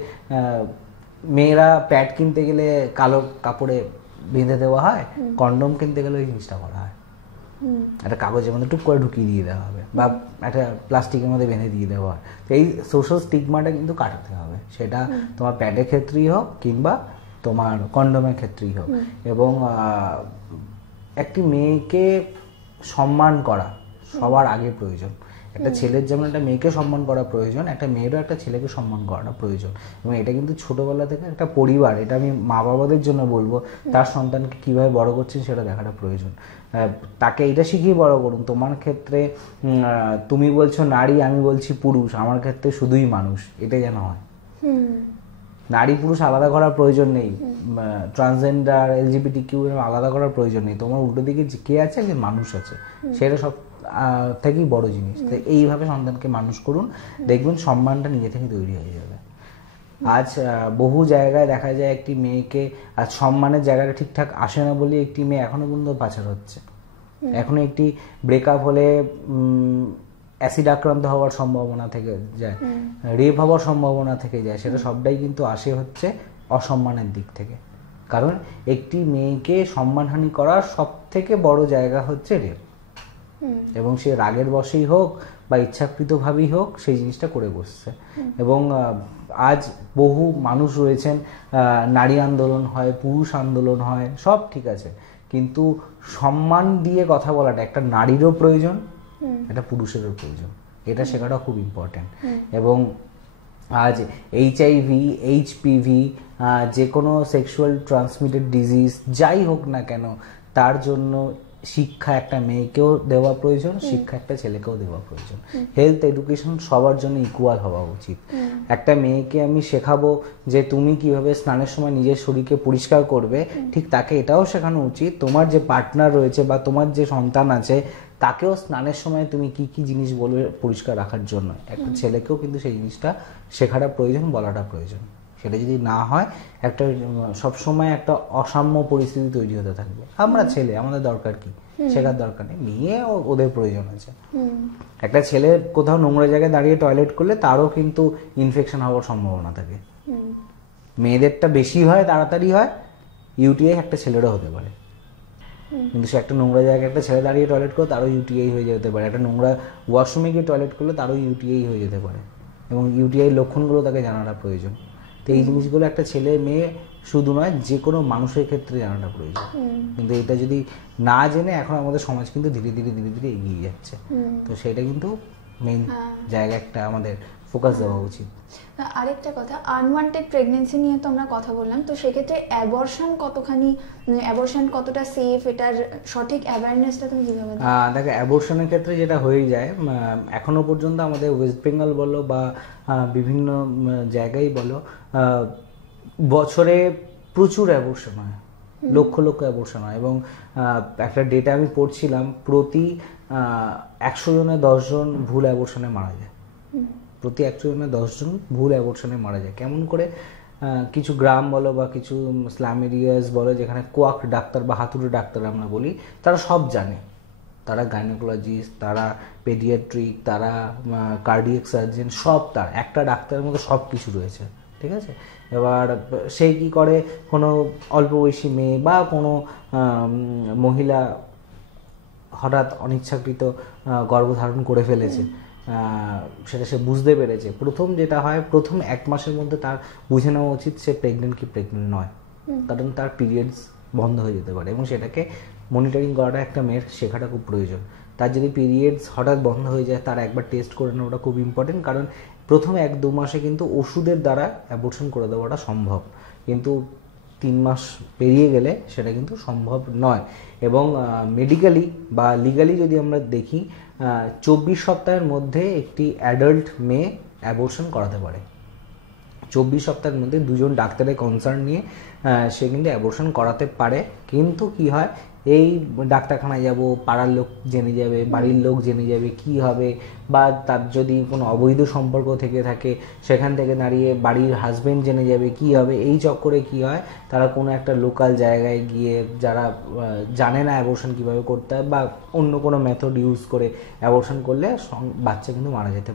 মেয়েরা প্যাড কিনতে গেলে কালো কাপড়ে বেঁধে দেওয়া হয়, কন্ডোম কিনতে গেলে ওই জিনিসটা করা হয়, একটা কাগজের মধ্যে টুক করে ঢুকিয়ে দিয়ে দেওয়া হবে বা একটা প্লাস্টিকের মধ্যে বেঁধে দিয়ে দেওয়া হয়। তো এই সোশ্যাল স্টিগমাটা কিন্তু কাটাতে হবে, সেটা তোমার প্যাডের ক্ষেত্রেই হোক কিংবা তোমার কন্ডোমের ক্ষেত্রেই হোক। এবং একটি মেয়েকে সম্মান করা সবার আগে প্রয়োজন। একটা ছেলের যেমন একটা মেয়েকে সম্মান করা প্রয়োজন, একটা মেয়েরও একটা ছেলেকে সম্মান করাটা প্রয়োজন। এবং এটা কিন্তু ছোটবেলা থেকে একটা পরিবার, এটা আমি মা বাবাদের জন্য বলবো, তার সন্তানকে কিভাবে বড় করছেন সেটা দেখাটা প্রয়োজন। তাকে এটা শিখিয়ে বড় করুন। তোমার ক্ষেত্রে তুমি বলছো নারী, আমি বলছি পুরুষ, আমার ক্ষেত্রে শুধুই মানুষ, এটা যেন হয়। নারী পুরুষ আলাদা করার প্রয়োজন নেই, ট্রান্সজেন্ডার LGBTQ আলাদা করার প্রয়োজন নেই। তোমার উল্টো দিকে কে আছে, একজন মানুষ আছে, সেটা সব থেকেই বড় জিনিস। তো এইভাবে সন্তানকে মানুষ করুন, দেখবেন সম্মানটা নিজে থেকে তৈরি হয়ে যাবে। আজ বহু জায়গায় দেখা যায় একটি মেয়েকে আজ সম্মানের জায়গাটা ঠিকঠাক আসে না বলে একটি মেয়ে এখনো পর্যন্ত পাচার হচ্ছে। এখনো একটি ব্রেকআপ হলে অ্যাসিড আক্রান্ত হওয়ার সম্ভাবনা থেকে যায়, রেপ হওয়ার সম্ভাবনা থেকে যায়, সেটা সবটাই কিন্তু আসে হচ্ছে অসম্মানের দিক থেকে। কারণ একটি মেয়েকে সম্মানহানি করার সব থেকে বড় জায়গা হচ্ছে রেপ, এবং সে রাগের বশেই হোক বা ইচ্ছাকৃতভাবেই হোক সেই জিনিসটা করে বসছে। এবং আজ বহু মানুষ রয়েছেন, নারী আন্দোলন হয়, পুরুষ আন্দোলন হয়, সব ঠিক আছে, কিন্তু সম্মান দিয়ে কথা বলাটা একটা নারীরও প্রয়োজন, একটা পুরুষেরও প্রয়োজন, এটা শেখাটা খুব ইম্পর্টেন্ট। এবং আজ HIV, HPV, যে কোনো সেক্সুয়াল ট্রান্সমিটেড ডিজিজ যাই হোক না কেন, তার জন্য শিক্ষা একটা মেয়েকেও দেওয়া প্রয়োজন, শিক্ষা একটা ছেলেকেও দেওয়া প্রয়োজন। হেলথ এডুকেশন সবার জন্য ইকুয়াল হওয়া উচিত। একটা মেয়েকে আমি শেখাবো যে তুমি কিভাবে স্নানের সময় নিজের শরীরকে পরিষ্কার করবে, ঠিক তাকে এটাও শেখানো উচিত তোমার যে পার্টনার রয়েছে বা তোমার যে সন্তান আছে তাকেও স্নানের সময় তুমি কি কি জিনিস বলবে পরিষ্কার রাখার জন্য। একটা ছেলেকেও কিন্তু সেই জিনিসটা শেখাটা প্রয়োজন, বলাটা প্রয়োজন। সেটা যদি না হয় একটা সবসময় একটা অসাম্য পরিস্থিতি তৈরি হতে থাকবে। আমরা ছেলে, আমাদের দরকার কি, শেখার দরকার নেই, মেয়ে ওদের প্রয়োজন আছে। একটা ছেলে কোথাও নোংরা জায়গায় দাঁড়িয়ে টয়লেট করলে তারও কিন্তু ইনফেকশন হওয়ার সম্ভাবনা থাকে। মেয়েদেরটা বেশি হয়, তাড়াতাড়ি হয়, UTI একটা ছেলেরও হতে পারে। কিন্তু সে একটা নোংরা জায়গায় একটা ছেলে দাঁড়িয়ে টয়লেট করলে তারও UTI হয়ে যেতে পারে। একটা নোংরা ওয়াশরুমে গিয়ে টয়লেট করলে তারও UTI হয়ে যেতে পারে। এবং UTI লক্ষণগুলো তাকে জানাটা প্রয়োজন। তো এই জিনিসগুলো একটা ছেলে মেয়ে শুধু নয়, যে কোনো মানুষের ক্ষেত্রে জানাটা প্রয়োজন। কিন্তু এটা যদি না জেনে এখন আমাদের সমাজ কিন্তু ধীরে ধীরে এগিয়ে যাচ্ছে। তো সেটা কিন্তু মেইন জায়গা একটা আমাদের ফোকাস দেওয়া উচিত। আরেকটা কথা, আনওয়ান্টেড প্রেগনেন্সি নিয়ে তো আমরা কথা বললাম, তো সেক্ষেত্রে অ্যাবর্শন কতটা সেফ, এটার সঠিক অ্যাওয়ারনেসটা তুমি কিভাবে দাও? দেখো, অ্যাবর্শনের ক্ষেত্রে যেটা হয়ে যায়, এখনো পর্যন্ত আমাদের ওয়েস্ট বেঙ্গল বলো বা বিভিন্ন জায়গায় বলো, বছরে প্রচুর অ্যাবর্শন হয়, লক্ষ লক্ষ অ্যাবর্শন হয়। এবং একটা ডেটা আমি পড়ছিলাম, প্রতি 100 জনে 10 জন ভুল অ্যাবর্শনে মারা যায়। প্রতি 100 জনে 10 জন ভুল অ্যাবর্শনে মারা যায়। কেমন করে? কিছু গ্রাম বলো বা কিছু স্লাম এরিয়াস বলো, যেখানে কোয়াক ডাক্তার বা হাতুড়ে ডাক্তার আমরা বলি, তারা সব জানে। তারা গাইনোকোলজিস্ট, তারা পেডিয়াট্রিক, তারা কার্ডিয়াক সার্জন, সব তার একটা ডাক্তারের মধ্যে সব কিছু রয়েছে, ঠিক আছে? এবার সে কি করে, কোনো অল্প বয়সী মেয়ে বা কোনো মহিলা হঠাৎ অনিচ্ছাকৃত গর্ভধারণ করে ফেলেছে, সেটা সে বুঝতে পেরেছে, প্রথম যেটা হয়, প্রথম 1 মাসের মধ্যে তার বুঝে নেওয়া উচিত সে প্রেগনেন্ট কি প্রেগনেন্ট নয়, কারণ তার পিরিয়ডস বন্ধ হয়ে যেতে পারে এবং সেটাকে মনিটরিং করাটা একটা মেয়ের শেখাটা খুব প্রয়োজন। তার যদি পিরিয়ডস হঠাৎ বন্ধ হয়ে যায়, তার একবার টেস্ট করে নেওয়াটা খুব ইম্পর্টেন্ট, কারণ প্রথম 1-2 মাসে কিন্তু ওষুধের দ্বারা অ্যাবর্শন করে দেওয়াটা সম্ভব, কিন্তু 3 মাস পেরিয়ে গেলে সেটা কিন্তু সম্ভব নয়। এবং মেডিকেলি বা লিগালি যদি আমরা দেখি, 24 সপ্তাহের মধ্যে একটি অ্যাডাল্ট মেয়ে অ্যাবর্শন করাতে পারে। 24 সপ্তাহের মধ্যে 2 জন ডাক্তারের কনসার্ন নিয়ে সে কিন্তু অ্যাবর্শন করাতে পারে। কিন্তু কি হয়, এই ডাক্তারখানায় যাব, পাড়ার লোক জেনে যাবে, বাড়ির লোক জেনে যাবে, কি হবে, বা তার যদি কোনো অবৈধ সম্পর্ক থেকে থাকে সেখান থেকে দাঁড়িয়ে বাড়ির হাজবেন্ড জেনে যাবে, কি হবে, এই চক্করে কি হয়, তারা কোনো একটা লোকাল জায়গায় গিয়ে, যারা জানে না অ্যাবর্শন কীভাবে করতে হয় বা অন্য কোনো মেথড ইউজ করে অ্যাবর্শন করলে বাচ্চা কিন্তু মারা যেতে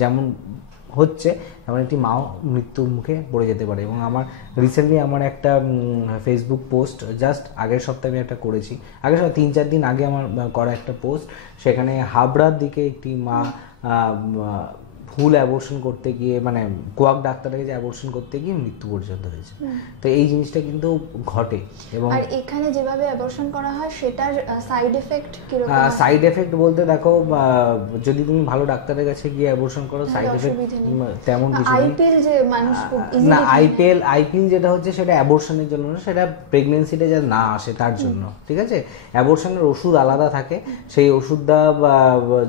যেমন হচ্ছে, এমন একটি মাও মৃত্যুর মুখে পড়ে যেতে পারে। এবং আমার রিসেন্টলি আমার একটা ফেসবুক পোস্ট, জাস্ট আগের সপ্তাহে আমি একটা করেছি, আগের সপ্তাহে 3-4 দিন আগে আমার করা একটা পোস্ট, সেখানে হাবড়ার দিকে একটি মা ভুল অ্যাবর্শন করতে গিয়ে, মানে কোয়াক ডাক্তারের কাছে অ্যাবর্শন করতে গিয়ে মৃত্যু পর্যন্ত হয়েছে। তো এই জিনিসটা কিন্তু ঘটে। এবং আর এখানে যেভাবে অ্যাবর্শন করা হয় সেটার সাইড এফেক্ট কিরকম? সাইড এফেক্ট বলতে দেখো, যদি তুমি ভালো ডাক্তারের কাছে গিয়ে অ্যাবর্শন করো, সাইড এফেক্ট তেমন কিছু নেই। আইপিএল যে মানুষ খুব ইজিলি, না, আইপিএল যেটা হচ্ছে সেটা অ্যাবর্শনের জন্য না, সেটা প্রেগন্যান্সিটা যা না আসে তার জন্য, ঠিক আছে? অ্যাবর্শনের ওষুধ আলাদা থাকে, সেই ওষুধটা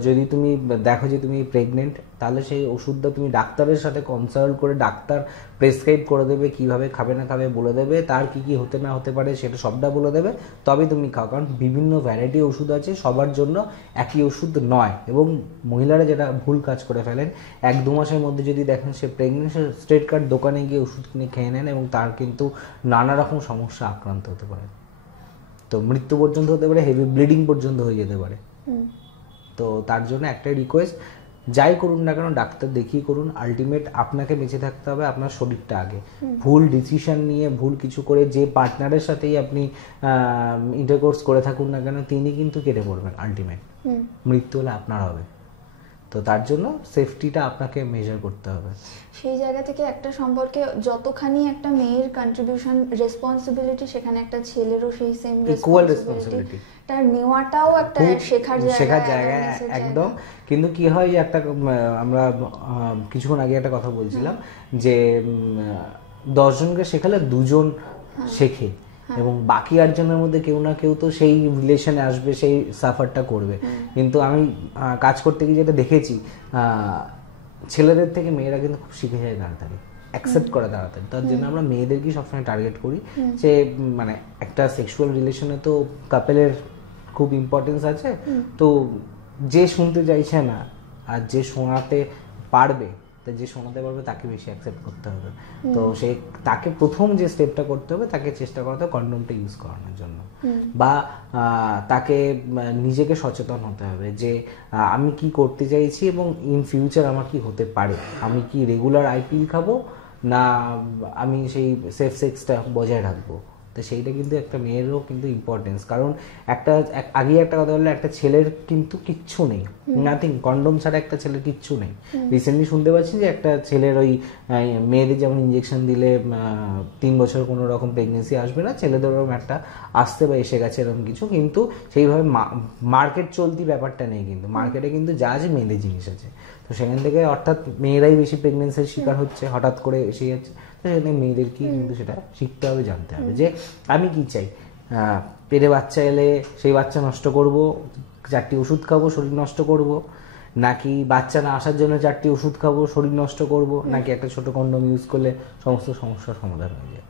যদি তুমি দেখো যে তুমি প্রেগনেন্ট, তাহলে সেই ওষুধটা তুমি ডাক্তারের সাথে কনসাল্ট করে, ডাক্তার প্রেসক্রাইব করে দেবে, কিভাবে খাবে না খাবে বলে দেবে, তার কি কি হতে না হতে পারে সেটা সবটা বলে দেবে, তবে তুমি খাও। কারণ বিভিন্ন ভ্যারাইটি ওষুধ আছে, সবার জন্য একই ওষুধ নয়। এবং মহিলারা যেটা ভুল কাজ করে ফেলেন, 1-2 মাসের মধ্যে যদি দেখেন সে প্রেগনেন্ট, সে স্ট্রেট কার্ড দোকানে গিয়ে ওষুধ কিনে খেয়ে নেন এবং তার কিন্তু নানা রকম সমস্যা আক্রান্ত হতে পারে, তো মৃত্যু পর্যন্ত হতে পারে, হেভি ব্লিডিং পর্যন্ত হয়ে যেতে পারে। তো তার জন্য একটাই রিকোয়েস্ট, যাই করুন না কেন ডাক্তার দেখিয়ে করুন। আলটিমেট আপনাকে বেঁচে থাকতে হবে, আপনার শরীরটা আগে। ভুল ডিসিশন নিয়ে, ভুল কিছু করে, যে পার্টনারের সাথেই আপনি ইন্টারকোর্স করে থাকুন না কেন, তিনি কিন্তু কেটে পড়বেন, আলটিমেট মৃত্যু হলে আপনার হবে। তো তার জন্য সেফটিটা আপনাকে মেজার করতে হবে। সেই জায়গা থেকে একটা সম্পর্কে যতখানি একটা মেয়ের কন্ট্রিবিউশন, রেসপন্সিবিলিটি, সেখানে একটা ছেলেরও সেই সেম রেসপন্সিবিলিটি তার নেওয়াটাও একটা শেখার জায়গা একদম। কিন্তু কি হয়, যে একটা আমরা কিছুক্ষণ আগে একটা কথা বলছিলাম যে 10 জনকে শেখালে 2 জন শেখে, এবং বাকি 8 জনের মধ্যে কেউ না কেউ তো সেই রিলেশনে আসবে, সেই সাফারটা করবে। কিন্তু আমি কাজ করতে গিয়ে যেটা দেখেছি, ছেলেদের থেকে মেয়েরা কিন্তু খুব শিখে যায় তাড়াতাড়ি, অ্যাকসেপ্ট করে তাড়াতাড়ি। তার জন্য আমরা মেয়েদেরকেই সবসময় টার্গেট করি, যে মানে একটা সেক্সুয়াল রিলেশনে তো কাপেলের খুব ইম্পর্টেন্স আছে। তো যে শুনতে চাইছে না আর যে শোনাতে পারবে, যে শোনাতে পারবে তাকে বেশি অ্যাকসেপ্ট করতে হবে। তো সে তাকে প্রথম যে স্টেপটা করতে হবে, তাকে চেষ্টা করতে হবে কন্ডোমটা ইউজ করানোর জন্য, বা তাকে নিজেকে সচেতন হতে হবে যে আমি কি করতে চাইছি এবং ইন ফিউচার আমার কি হতে পারে। আমি কি রেগুলার আইপিএল খাবো, না আমি সেই সেফ সেক্সটা বজায় রাখবো। তো সেইটা কিন্তু একটা মেয়েরও কিন্তু ইম্পর্টেন্স। কারণ আগে একটা কথা বললে, একটা ছেলের কিন্তু কিচ্ছু নেই, নাথিং, কন্ডোম ছাড়া একটা ছেলের কিচ্ছু নেই। রিসেন্টলি শুনতে পাচ্ছি যে একটা ছেলের ওই মেয়েদের যেমন ইঞ্জেকশন দিলে 3 বছর কোনো রকম প্রেগনেন্সি আসবে না, ছেলেদের ওরকম একটা আসতে বা এসে গেছে এরকম কিছু। কিন্তু সেইভাবে মার্কেট চলতি ব্যাপারটা নেই, কিন্তু মার্কেটে কিন্তু যা আছে মেয়েদের জিনিস আছে। তো সেখান থেকে অর্থাৎ মেয়েরাই বেশি প্রেগনেন্সির শিকার হচ্ছে, হঠাৎ করে এসে যাচ্ছে। তো সেখানে মেয়েদেরকেই কিন্তু সেটা শিখতে হবে, জানতে হবে যে আমি কি চাই। পেটে বাচ্চা এলে সেই বাচ্চা নষ্ট করব, 4টি ওষুধ খাবো, শরীর নষ্ট করব, নাকি বাচ্চা না আসার জন্য 4টি ওষুধ খাবো, শরীর নষ্ট করব, নাকি একটা ছোট কন্ডোম ইউজ করলে সমস্ত সমস্যার সমাধান হয়ে যায়।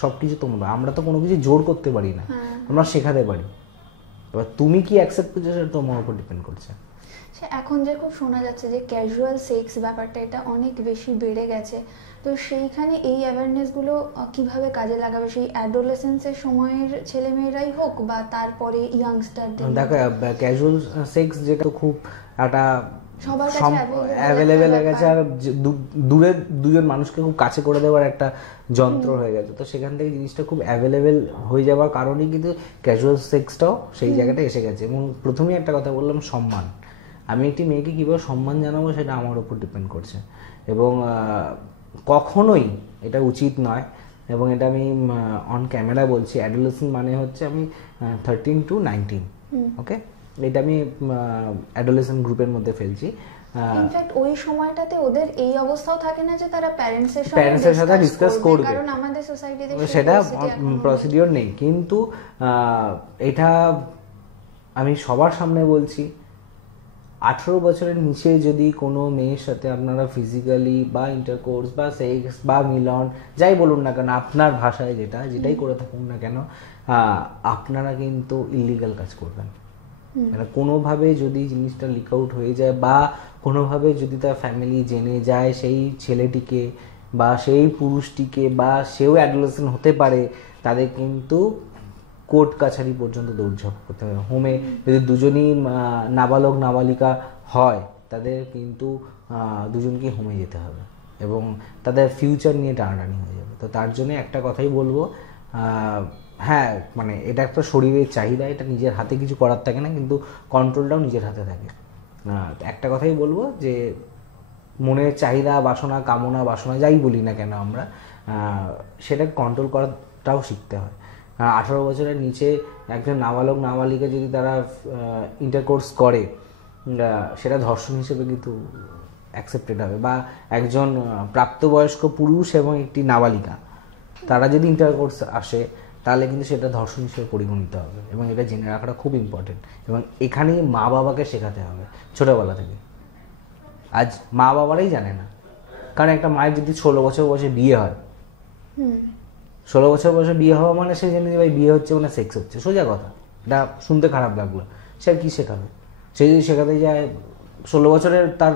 সবকিছু তোমরা, আমরা তো কোনো কিছু জোর করতে পারি না, আমরা শেখাতে পারি। এবার তুমি কি অ্যাকসেপ্ট করছো সেটা তোমার উপর ডিপেন্ড করছে। এখন যে খুব শোনা যাচ্ছে যে ক্যাজুয়াল সেক্স ব্যাপারটা এটা অনেক বেশি বেড়ে গেছে, তো সেইখানে এই অ্যাওয়ারনেসগুলো কিভাবে কাজে লাগাবে? সেই অ্যাডোলেসেন্সের সময়ের ছেলেমেয়েরাই হোক বা তারপরে ইয়াংস্টারদের? দেখো ক্যাজুয়াল সেক্স যেটা খুব একটা সবার কাছে অ্যাভেলেবেল হয়ে গেছে, আর দূরে দুজন মানুষকে খুব কাছে করে দেওয়ার একটা যন্ত্র হয়ে গেছে, তো সেখান থেকে জিনিসটা খুব অ্যাভেলেবেল হয়ে যাওয়ার কারণেই কিন্তু ক্যাজুয়াল সেক্সটাও সেই জায়গাটা এসে গেছে। এবং প্রথমেই একটা কথা বললাম, সম্মান। আমি একটি মেয়েকে কীভাবে সম্মান জানাবো সেটা আমার উপর ডিপেন্ড করছে, এবং কখনোই এটা উচিত নয়। এবং এটা আমি অন ক্যামেরা বলছি, অ্যাডোলেসেন্ট মানে হচ্ছে আমি 13 to 19, ওকে, এটা আমি অ্যাডোলেসেন্ট গ্রুপের মধ্যে ফেলছি। ইনফ্যাক্ট ওই সময়টাতে ওদের এই অবস্থাও থাকে না যে তারা প্যারেন্টসের সাথে ডিসকাস করবে, কারণ আমাদের সোসাইটিতে সেটা প্রসিডিওর নেই। কিন্তু এটা আমি সবার সামনে বলছি, 18 বছরের নিচে যদি কোনো মেয়ের সাথে আপনারা ফিজিক্যালি বা ইন্টারকোর্স বা সেক্স বা মিলন যাই বলুন না কেন, আপনার ভাষায় যেটাই করে থাকুন না কেন, আপনারা কিন্তু ইলিগাল কাজ করবেন। মানে কোনোভাবে যদি জিনিসটা লিক আউট হয়ে যায় বা কোনোভাবে যদি তার ফ্যামিলি জেনে যায় সেই ছেলেটিকে বা সেই পুরুষটিকে, বা সেও অ্যাডোলেসেন্ট হতে পারে, তাদের কিন্তু কোর্ট কাছারি পর্যন্ত দৌড়ঝাঁপ করতে হবে। হোমে যদি দুজনই নাবালক নাবালিকা হয়, তাদের কিন্তু দুজনকেই হোমে যেতে হবে এবং তাদের ফিউচার নিয়ে টানাটানি হয়ে যাবে। তো তার জন্য একটা কথাই বলবো, হ্যাঁ মানে এটা একটা শরীরের চাহিদা, এটা নিজের হাতে কিছু করার থাকে না, কিন্তু কন্ট্রোলটাও নিজের হাতে থাকে। একটা কথাই বলবো যে মনের চাহিদা, বাসনা, কামনা, বাসনা যাই বলি না কেন আমরা, সেটা কন্ট্রোল করাটাও শিখতে হয়। 18 বছরের নিচে একজন নাবালক নাবালিকা যদি তারা ইন্টারকোর্স করে, সেটা ধর্ষণ হিসেবে কিন্তু অ্যাকসেপ্টেড হবে। বা একজন প্রাপ্তবয়স্ক পুরুষ এবং একটি নাবালিকা তারা যদি ইন্টারকোর্স আসে, তাহলে কিন্তু সেটা ধর্ষণ হিসেবে পরিগণিত হবে, এবং এটা জেনে রাখাটা খুব ইম্পর্টেন্ট। এবং এখানেই মা বাবাকে শেখাতে হবে ছোটোবেলা থেকে। আজ মা বাবারাই জানে না, কারণ একটা মায়ের যদি 16 বছর বয়সে বিয়ে হয়, 16 বছর বয়সে বিয়ে হওয়া মানে সে জেনে যে ভাই বিয়ে হচ্ছে মানে সেক্স হচ্ছে, সোজা কথা। এটা শুনতে খারাপ লাগলো, সে আর কি শেখাবে? সে যদি শেখাতে যায় 16 বছরের তার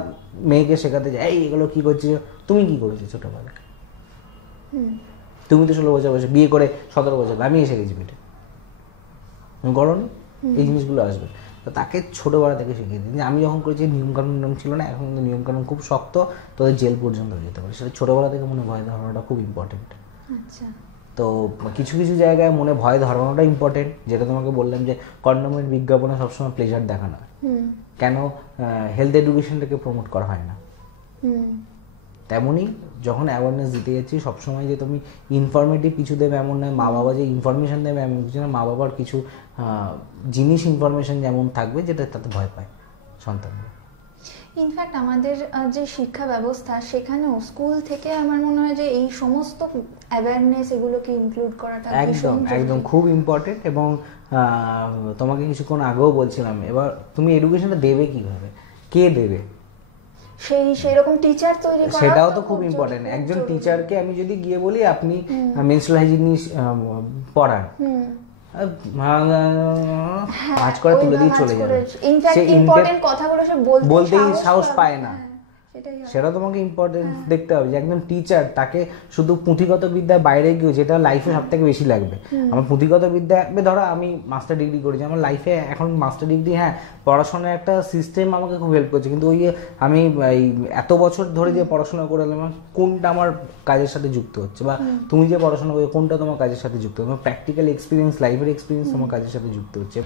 মেয়েকে শেখাতে যায় এই এগুলো কি করছিস, তুমি কি করেছো ছোটবেলায়? তুমি তো 16 বছর বয়সে বিয়ে করে 17 বছর আমি এসে গেছি পেটে, গরম এই জিনিসগুলো আসবে। তো তাকে ছোটোবেলা থেকে শিখিয়ে দিই। আমি যখন করেছি নিয়মকানুন ছিল না, এখন কিন্তু নিয়মকানুন খুব শক্ত, তোদের জেল পর্যন্ত যেতে পারে। সেটা ছোটোবেলা থেকে মনে ভয় ধরানোটা খুব ইম্পর্টেন্ট। আচ্ছা, তো কিছু কিছু জায়গায় মনে ভয় ধরানোটা ইম্পর্টেন্ট, যেটা তোমাকে বললাম যে কন্ডোমের বিজ্ঞাপনে সবসময় প্লেজার দেখানো হয়, কেন হেলথ এডুকেশনটাকে প্রমোট করা হয় না। তেমনই যখন অ্যাওয়ারনেস দিতে যাচ্ছি, সবসময় যে তুমি ইনফরমেটিভ কিছু দেবে এমন নয়, মা বাবা যে ইনফরমেশন দেবে এমন কিছু না, মা বাবার কিছু জিনিস ইনফরমেশন যেমন থাকবে যেটা তাতে ভয় পায় সন্তানরা। ইনফ্যাক্ট আমাদের যে শিক্ষা ব্যবস্থা, সেখানেও স্কুল থেকে আমার মনে হয় যে এই সমস্ত অ্যাওয়ারনেস এগুলোকে ইনক্লুড করাটা একদম খুব ইম্পর্টেন্ট। এবং তোমাকে কিছুক্ষণ আগেও বলছিলাম, এবার তুমি এডুকেশনটা দেবে কিভাবে, কে দেবে? সেই রকম টিচার তৈরি করা, সেটাও তো খুব ইম্পর্টেন্ট। একজন টিচারকে আমি যদি গিয়ে বলি আপনি মেনস্ট্রুয়াল হাইজিন পড়ান, কাজ করে তুলে দিয়ে চলে যাবে, সে ইম্পর্টেন্ট কথাগুলো সে বলতেই সাহস পায় না। সেটা তোমাকে ইম্পর্টেন্স দেখতে হবে যে একজন টিচার, তাকে শুধু পুঁথিগত বিদ্যার বাইরে গিয়ে, যেটা লাইফে সব থেকে বেশি লাগবে। আমার পুঁথিগত বিদ্যা, ধরো আমি মাস্টার ডিগ্রি করেছি, আমার লাইফে এখন মাস্টার ডিগ্রি, হ্যাঁ পড়াশোনার একটা সিস্টেম আমাকে খুব হেল্প করছে, কিন্তু ওই আমি এই এত বছর ধরে যে পড়াশোনা করে এলাম, কোনটা আমার কাজের সাথে যুক্ত হচ্ছে, বা তুমি যে পড়াশোনা করছো কোনটা তোমার কাজের সাথে যুক্ত হচ্ছে, প্র্যাকটিক্যাল এক্সপিরিয়েন্স, লাইফের এক্সপিরিয়েন্স তোমার কাজের সাথে যুক্ত হচ্ছে।